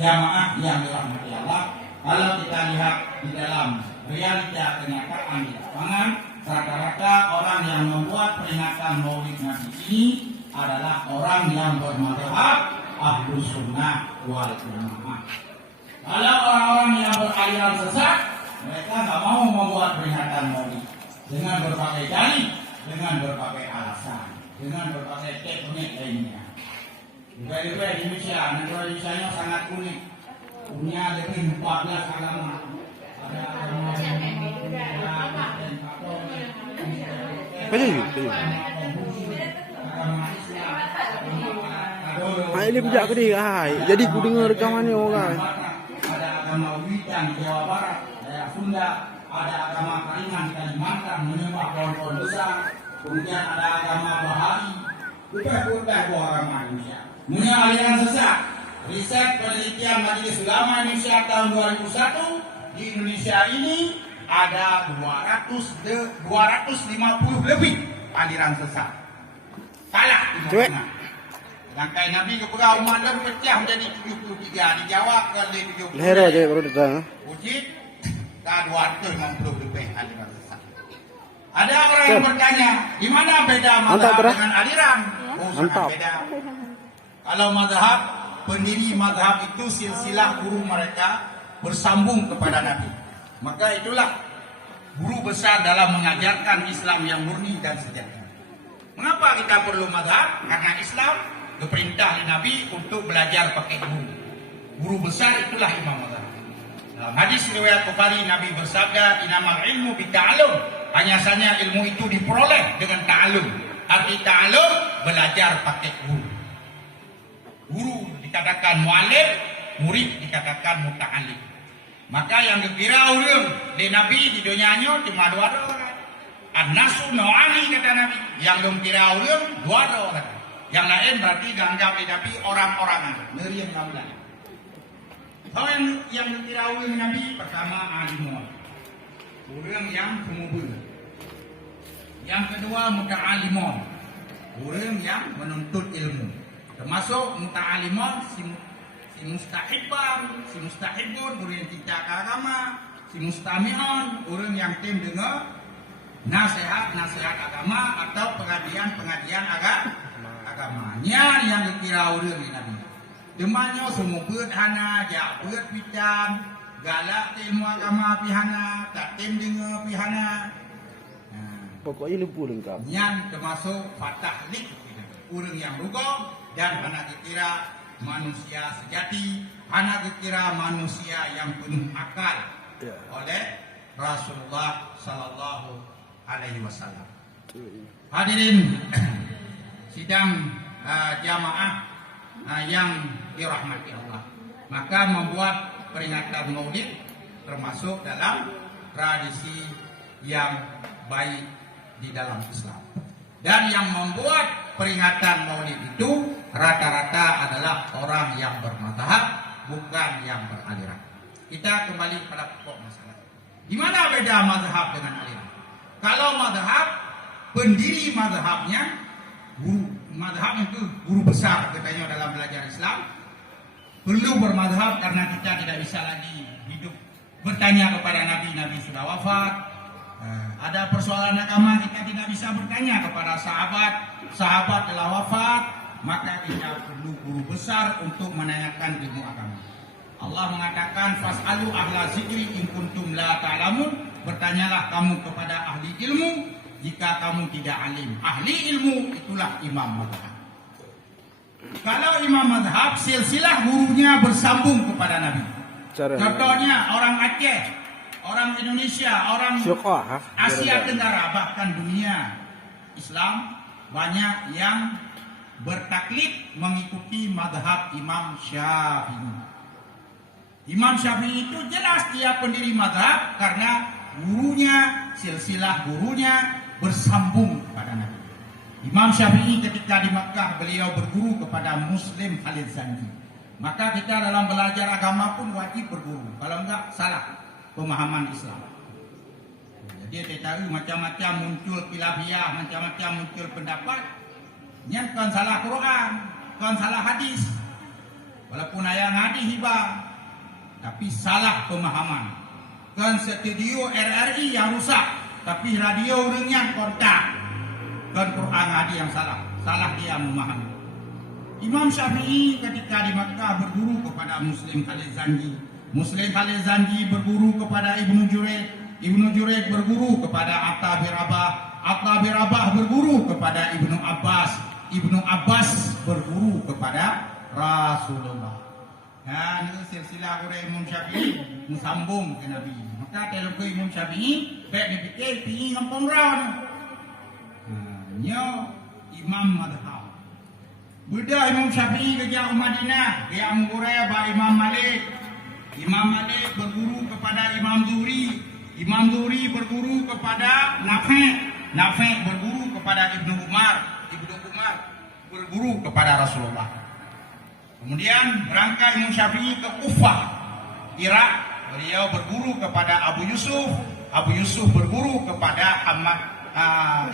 jamaah yang dirahmati Allah, kalau kita lihat di dalam realita kenyataan di lapangan, rata-rata orang yang membuat peringatan Maulid Nabi ini adalah orang yang bermadzhab Ahlus Sunnah wal Jamaah. Kalau orang-orang yang beraliran sesat, mereka nggak mau membuat peringatan Maulid dengan berbagai dalih, dengan berbagai alasan, dengan berbagai teknik lainnya. Juga Indonesia, negara Indonesia sangat unik, punya lebih 14 agama. Ada agama Hai ini bijak ke dia, hai. Jadi ku dengar rekamannya orang. Ada agama Witan di Jawa Barat, daerah Sunda, ada agama Kalingan di Kalimantan menyembah pohon-pohon besar. Kemudian ada agama Bahari. Udah agama Indonesia. Punya aliran sesat. Riset penelitian Majelis Ulama Indonesia tahun 2001, di Indonesia ini ada 250 lebih aliran sesat. Salah. Cuek. Rangkai Nabi ke perau malam pecah menjadi 73. Dijawab oleh 70. Leher aja baru datang. Wujud dah 250 lebih aliran sesat. Ada orang yang bertanya, di mana beda mazhab dengan aliran? Oh, sangat beda. Kalau mazhab, pendiri mazhab itu silsilah guru mereka bersambung kepada Nabi. Maka itulah guru besar dalam mengajarkan Islam yang murni dan sejahtera. Mengapa kita perlu mazhab? Karena Islam diperintah oleh Nabi untuk belajar pakai guru. Guru besar itulah imam mazhab. Dalam hadis riwayat Bukhari, Nabi bersabda, "Innamal ilmu bitta'allum." Hanya saja ilmu itu diperoleh dengan ta'allum. Arti ta'allum, belajar pakai guru. Guru dikatakan mu'alim, murid dikatakan muta'alim. Maka yang dikira orang di Nabi di dunianya cuma 2 orang. An-nasu nau'ani kata Nabi. Yang dikira orang 2 orang. Yang lain berarti dianggap di Nabi orang-orangan. Ngeri yang gambar. Tahu yang dikira orang Nabi pertama alimun. Orang yang pemubul. Yang kedua muta'alimun. Orang yang menuntut ilmu. Termasuk muta'alimun si mustahibun, orang yang cinta agama, si mustami'un, orang yang tim dengar nasihat agama atau pengajian agama. Nya yang dikira orang ni Nabi. Demanya semua beut hana, jak beut pican, galak ilmu agama pihana, tak tim dengar pihana. Pokoknya lupa lengkap. Yang termasuk fatahlik, orang yang rugong dan hana dikira manusia sejati, hana dikira manusia yang penuh akal oleh Rasulullah Sallallahu Alaihi Wasallam. Hadirin sidang jamaah yang dirahmati Allah, maka membuat peringatan Maulid termasuk dalam tradisi yang baik di dalam Islam. Dan yang membuat peringatan Maulid itu rata-rata adalah orang yang bermadzhab, bukan yang beraliran. Kita kembali pada pokok masalah. Di mana beda mazhab dengan aliran? Kalau mazhab, pendiri mazhabnya guru. Mazhab itu guru besar katanya dalam belajar Islam. Perlu bermazhab karena kita tidak bisa lagi hidup bertanya kepada Nabi. Nabi sudah wafat. Ada persoalan agama kita tidak bisa bertanya kepada sahabat telah wafat, maka kita perlu guru besar untuk menanyakan ilmu agama. Allah mengatakan fas'alu ahla zikri in kuntum la ta'lamun, bertanyalah kamu kepada ahli ilmu jika kamu tidak alim. Ahli ilmu itulah imam mazhab. Kalau imam mazhab, silsilah gurunya bersambung kepada Nabi. Contohnya orang Aceh, orang Indonesia, orang Asia Tenggara, bahkan dunia Islam, banyak yang bertaklid mengikuti mazhab Imam Syafi'i. Imam Syafi'i itu jelas dia pendiri mazhab karena gurunya, silsilah gurunya bersambung kepada Nabi. Imam Syafi'i ketika di Makkah beliau berguru kepada Muslim Khalid Zanji. Maka kita dalam belajar agama pun wajib berguru. Kalau enggak salah pemahaman Islam. Jadi kita tahu macam-macam muncul khilafiyah, macam-macam muncul pendapat. Yang kan salah Quran, kan salah hadis. Walaupun ayat hadis hibah, tapi salah pemahaman. Kan studio RRI yang rusak, tapi radio dengan kontak. Kan Quran hadis yang salah dia memahami. Imam Syafi'i ketika di Makkah berguru kepada Muslim Khalid Zanji. Muslim Khalid Zanji berguru kepada Ibnu Juraid. Ibnu Juraid berguru kepada Atta bin Rabah. Atta bin Rabah berguru kepada Ibnu Abbas. Ibnu Abbas berguru kepada Rasulullah. Dan itu silsilah orang Imam Syafi'i sambung ke Nabi. Maka kalau ke Imam Syafi'i, baik dipikir pergi kampung raun. Nya Imam Madhab. Budak Imam Syafi'i kerja ke Madinah. Dia mengurai bah Imam Malik. Imam Malik berguru kepada Imam Zuhri. Imam Zuhri berguru kepada Nafi'. Nafi' berguru kepada Ibnu Umar. Ibnu Umar berguru kepada Rasulullah. Kemudian berangkat Imam Syafi'i ke Kufah, Irak. Beliau berguru kepada Abu Yusuf. Abu Yusuf berguru kepada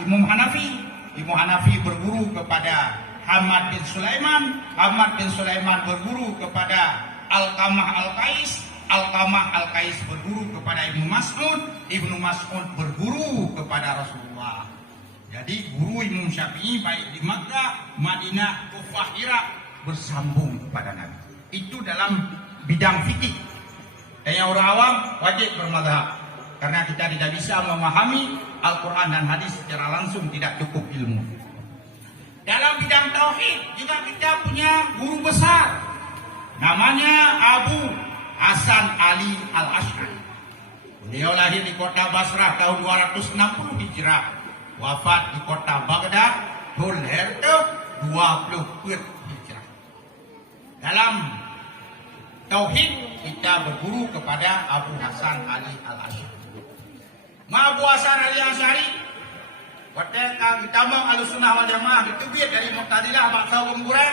Imam Hanafi. Imam Hanafi berguru kepada Hamad bin Sulaiman. Hamad bin Sulaiman berguru kepada Alqamah Al-Qais. Alqamah Al-Qais berguru kepada Ibnu Mas'ud. Ibnu Mas'ud berguru kepada Rasulullah. Jadi guru Imam Syafi'i baik di Makkah, Madinah, Kufah, Irak bersambung kepada Nabi. Itu dalam bidang fikih. Dan yang orang awam wajib bermadhab. Karena kita tidak bisa memahami Al-Quran dan hadis secara langsung, tidak cukup ilmu. Dalam bidang tauhid juga kita punya guru besar. Namanya Abu Hasan Ali Al-Asy'ari. Beliau lahir di kota Basrah tahun 260 Hijrah. Wafat di kota Baghdad tahun 20 Hijrah. Dalam tauhid kita berguru kepada Abu Hasan Ali Al-Asy'ari. Abu Hasan Ali Al-Asy'ari ketika kita mau Ahlussunnah wal Jamaah ditubit dari Mu'tazilah bangsa pemburan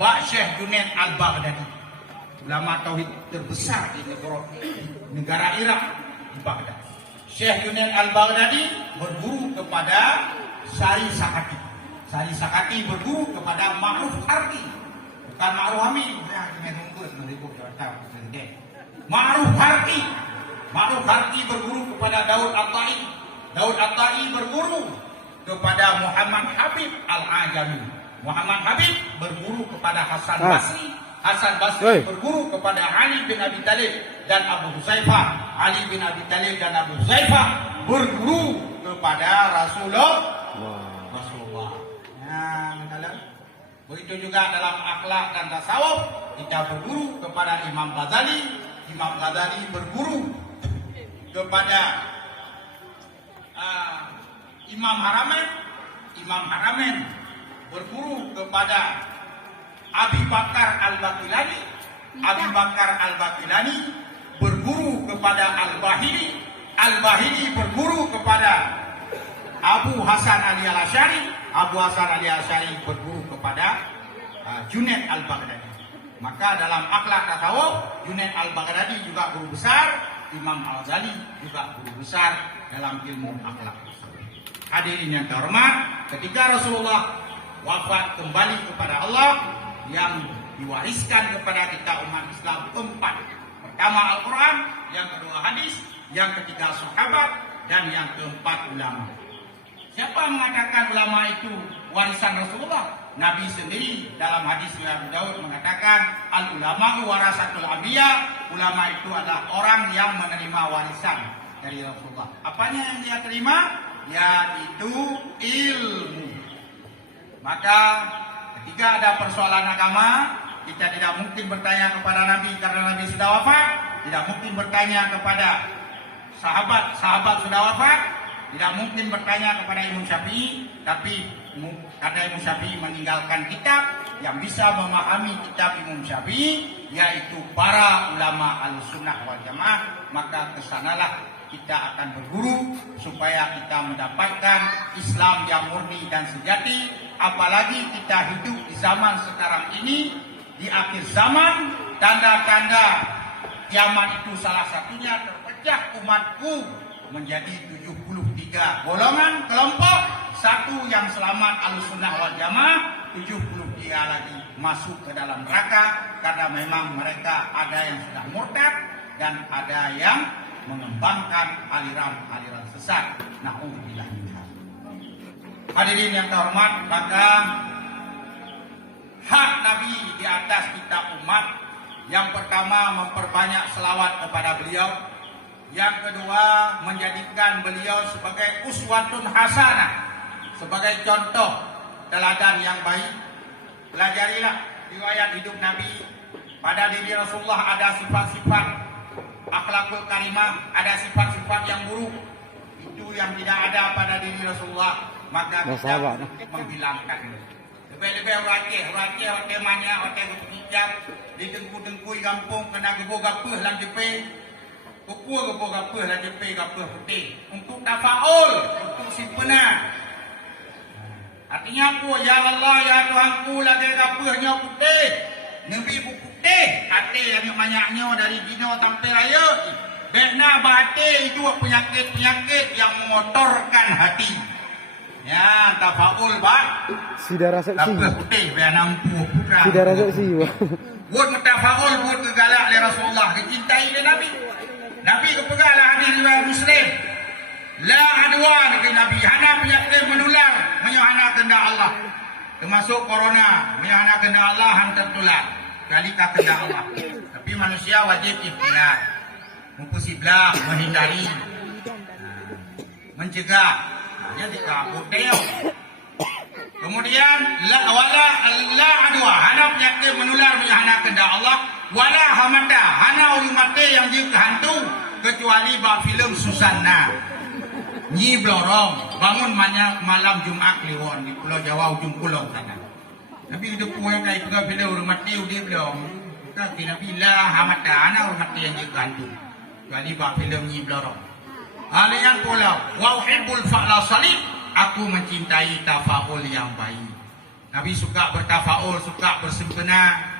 Pak Syekh Junaid Al-Baghdadi, ulama tauhid terbesar di negara Irak di Baghdad. Syekh Junaid Al-Baghdadi berguru kepada Sari Sakati. Sari Sakati berguru kepada Ma'ruf Harki, bukan Ma'ruf Hamid. Ma'ruf Harki. Ma'ruf Harki berguru kepada Daud At-Tai. Daud At-Tai berguru kepada Muhammad Habib Al-Ajami. Muhammad Habib berguru kepada Hasan Basri. Hasan Basri berguru kepada Ali bin Abi Thalib dan Abu Huzaifah. Ali bin Abi Thalib dan Abu Huzaifah berguru kepada Rasulullah. Begitu juga dalam akhlak dan tasawuf kita berguru kepada Imam Ghazali. Imam Ghazali berguru kepada Imam Haramain. Imam Haramain berguru kepada Abi Bakar Al-Baqilani. Abi Bakar Al-Baqilani berguru kepada Al-Bahili. Al-Bahili berguru kepada Abu Hasan Ali Al-Asy'ari. Abu Hasan Ali Al-Asy'ari berguru kepada Junaid Al-Baghdadi. Maka dalam akhlak tasawuf Junaid Al-Baghdadi juga guru besar. Imam Al-Ghazali juga guru besar dalam ilmu akhlak. Hadirin yang terhormat, ketika Rasulullah wafat kembali kepada Allah, yang diwariskan kepada kita umat Islam keempat. Pertama Al-Quran, yang kedua hadis, yang ketiga sahabat, dan yang keempat ulama. Siapa mengatakan ulama itu warisan Rasulullah? Nabi sendiri dalam hadis Abu Daud mengatakan al-ulama warasatul anbiya. Ulama itu adalah orang yang menerima warisan dari Rasulullah. Apanya yang dia terima? Yaitu ilmu. Maka ketika ada persoalan agama, kita tidak mungkin bertanya kepada Nabi karena Nabi sudah wafat. Tidak mungkin bertanya kepada sahabat sudah wafat. Tidak mungkin bertanya kepada Imam Syafi'i, tapi karena Imam Syafi'i meninggalkan kitab, yang bisa memahami kitab Imam Syafi'i yaitu para ulama Ahlussunnah wal Jamaah, maka kesanalah kita akan berguru supaya kita mendapatkan Islam yang murni dan sejati. Apalagi kita hidup di zaman sekarang ini, di akhir zaman, tanda-tanda kiamat itu salah satunya terpecah umatku menjadi 73 golongan kelompok. Satu yang selamat Ahlussunnah wal Jamaah, 73 lagi masuk ke dalam neraka karena memang mereka ada yang sudah murtad dan ada yang mengembangkan aliran-aliran sesat. Na'udzubillah. Hadirin yang terhormat, maka hak Nabi di atas kita umat, yang pertama memperbanyak selawat kepada beliau. Yang kedua, menjadikan beliau sebagai uswatun hasanah, sebagai contoh teladan yang baik. Pelajarilah riwayat hidup Nabi. Pada diri Rasulullah ada sifat-sifat akhlakul karimah, ada sifat-sifat yang buruk. Itu yang tidak ada pada diri Rasulullah. Maka kita menghilangkan. Lebih-lebih wakil manya, wakil hijab, ditengku-tengkui kampung, kena gebur-gapur lang jepe. Kupur gapur lah jepe gapur putih untuk tafaul, untuk simpenan. Artinya apa? Ya Allah, ya Tuhanku, lagi gapurnya putih, nebi putih, hati yang banyaknya dari dino sampai raya. Bena batin itu penyakit-penyakit yang mengotorkan hati. Ya, tafaul pak. Sidara seksi. Tapi putih biar nampu putra. Sidara seksi. Buat tafaul buat kegalak oleh Rasulullah, kecintai oleh Nabi. Nabi kepegahlah hadis riwayat Muslim. La adwan ke Nabi, hana penyakit menular, menyahana kehendak Allah. Termasuk corona, menyahana kehendak Allah hantar tular. Kali kehendak Allah. Tapi manusia wajib ikhtiar. Mempersiblah, menghindari, mencegah. Jadi kabut dia. Kemudian la adwa, hana penyakit menular menyahana kehendak Allah. Wala hamada, hana ulu mati yang dia kehantu kecuali bak filem Susanna. Nyi Blorong bangun malam Jumat Kliwon di Pulau Jawa ujung kulon sana. Tapi itu puan kai pegah bila ulu mati dia belum. Kaki Nabi la hamada, hana ulu mati yang dia kehantu kecuali bak filem Nyi Blorong. Alian pulau wa uhibbul fa'la salih, aku mencintai tafaul yang baik. Nabi suka bertafaul, suka bersempena.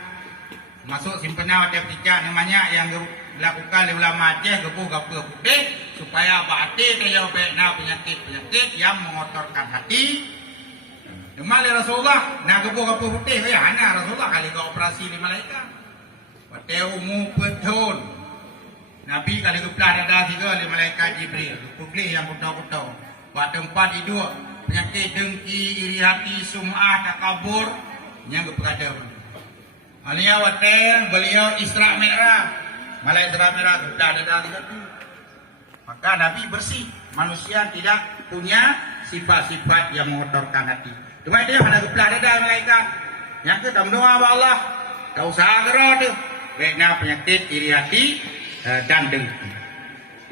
Masuk simpena ada tiga namanya yang dilakukan oleh ulama Aceh gepu-gepu putih supaya batin dia bena penyakit-penyakit yang mengotorkan hati. Demam Rasulullah nak gepu-gepu putih ya hana Rasulullah kali ke operasi di malaikat. Batin umum betul. Nabi kali ke belah dada tiga oleh malaikat Jibril. Putih yang putau-putau. Buat tempat hidup penyakit dengki, iri hati, sum'ah, takabur yang berada. Alia waten beliau Isra Mi'raj. Malaikat Isra Mi'raj sudah ada tiga. Maka Nabi bersih. Manusia tidak punya sifat-sifat yang mengotorkan hati. Cuma dia ada kebelah dada malaikat. Yang ke dalam doa Allah. Kau usaha gerah tu. Kena penyakit iri hati dan dengki.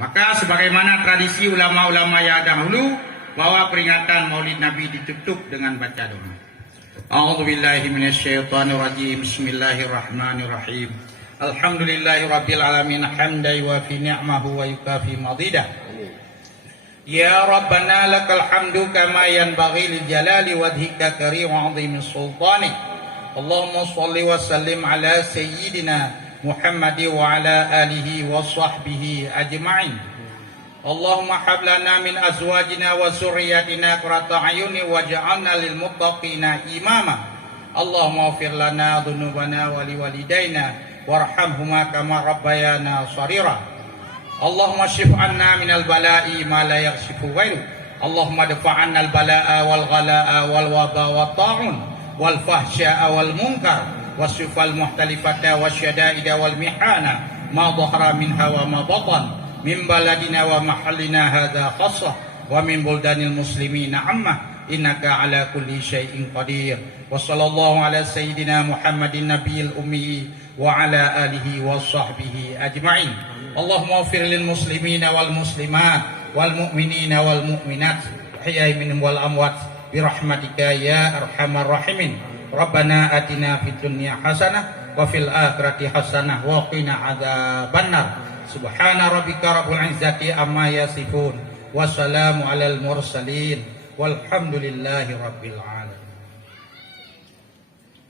Maka sebagaimana tradisi ulama-ulama yang dahulu bahwa peringatan Maulid Nabi ditutup dengan baca doa. A'udzu billahi minasyaitonir rajim. Bismillahirrahmanirrahim. Alhamdulillahi rabbil alamin hamdan wa fi ni'mahu wa yukafi madidah. Ya Rabbana lakal hamdu kama yanbaghi li jalali wajhika karim wa 'azimi sultanik. Allahumma shalli wa sallim ala sayyidina Muhammad wa ala alihi wa sahbihi ajma'in. Allahumma hab lana min azwajina wa zurriyyatina qurrata a'yuni waj'alna lil muttaqina imama. Allahumma ighfir lana dhunubana wa liwalidayna warhamhuma kama rabbayana shaghira. Allahumma shif 'anna minal bala'i ma la yaghshifu ghairu. Allahumma dfa' 'anna al bala'a wal ghala'a wal waba wat ta'un wal fahsya'a wal munkar wasifal muhtalifata wasyada'ida wal mihana ma dhahara minha wa ma batan min baladina wa mahallina hadha khassah wa min buldanil muslimina amma innaka ala kulli syai'in qadir. Wa sallallahu ala sayyidina Muhammadin nabiyil ummi wa ala alihi wa sahbihi ajma'in. Allahumma ighfir lil muslimina wal muslimat wal mu'minina wal mu'minat ahya'i minhum wal amwat bi rahmatika ya arhamar rahimin. Rabbana atina fid dunya hasanah wa fil akhirati hasanah wa qina adzabannar. Subhana rabbika rabbil izzati amma yasifun wa salamu alal mursalin walhamdulillahi rabbil alamin.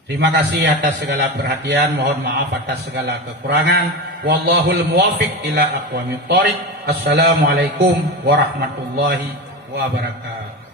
Terima kasih atas segala perhatian, mohon maaf atas segala kekurangan. Wallahul muwaffiq ila aqwamit thoriq. Assalamualaikum warahmatullahi wabarakatuh.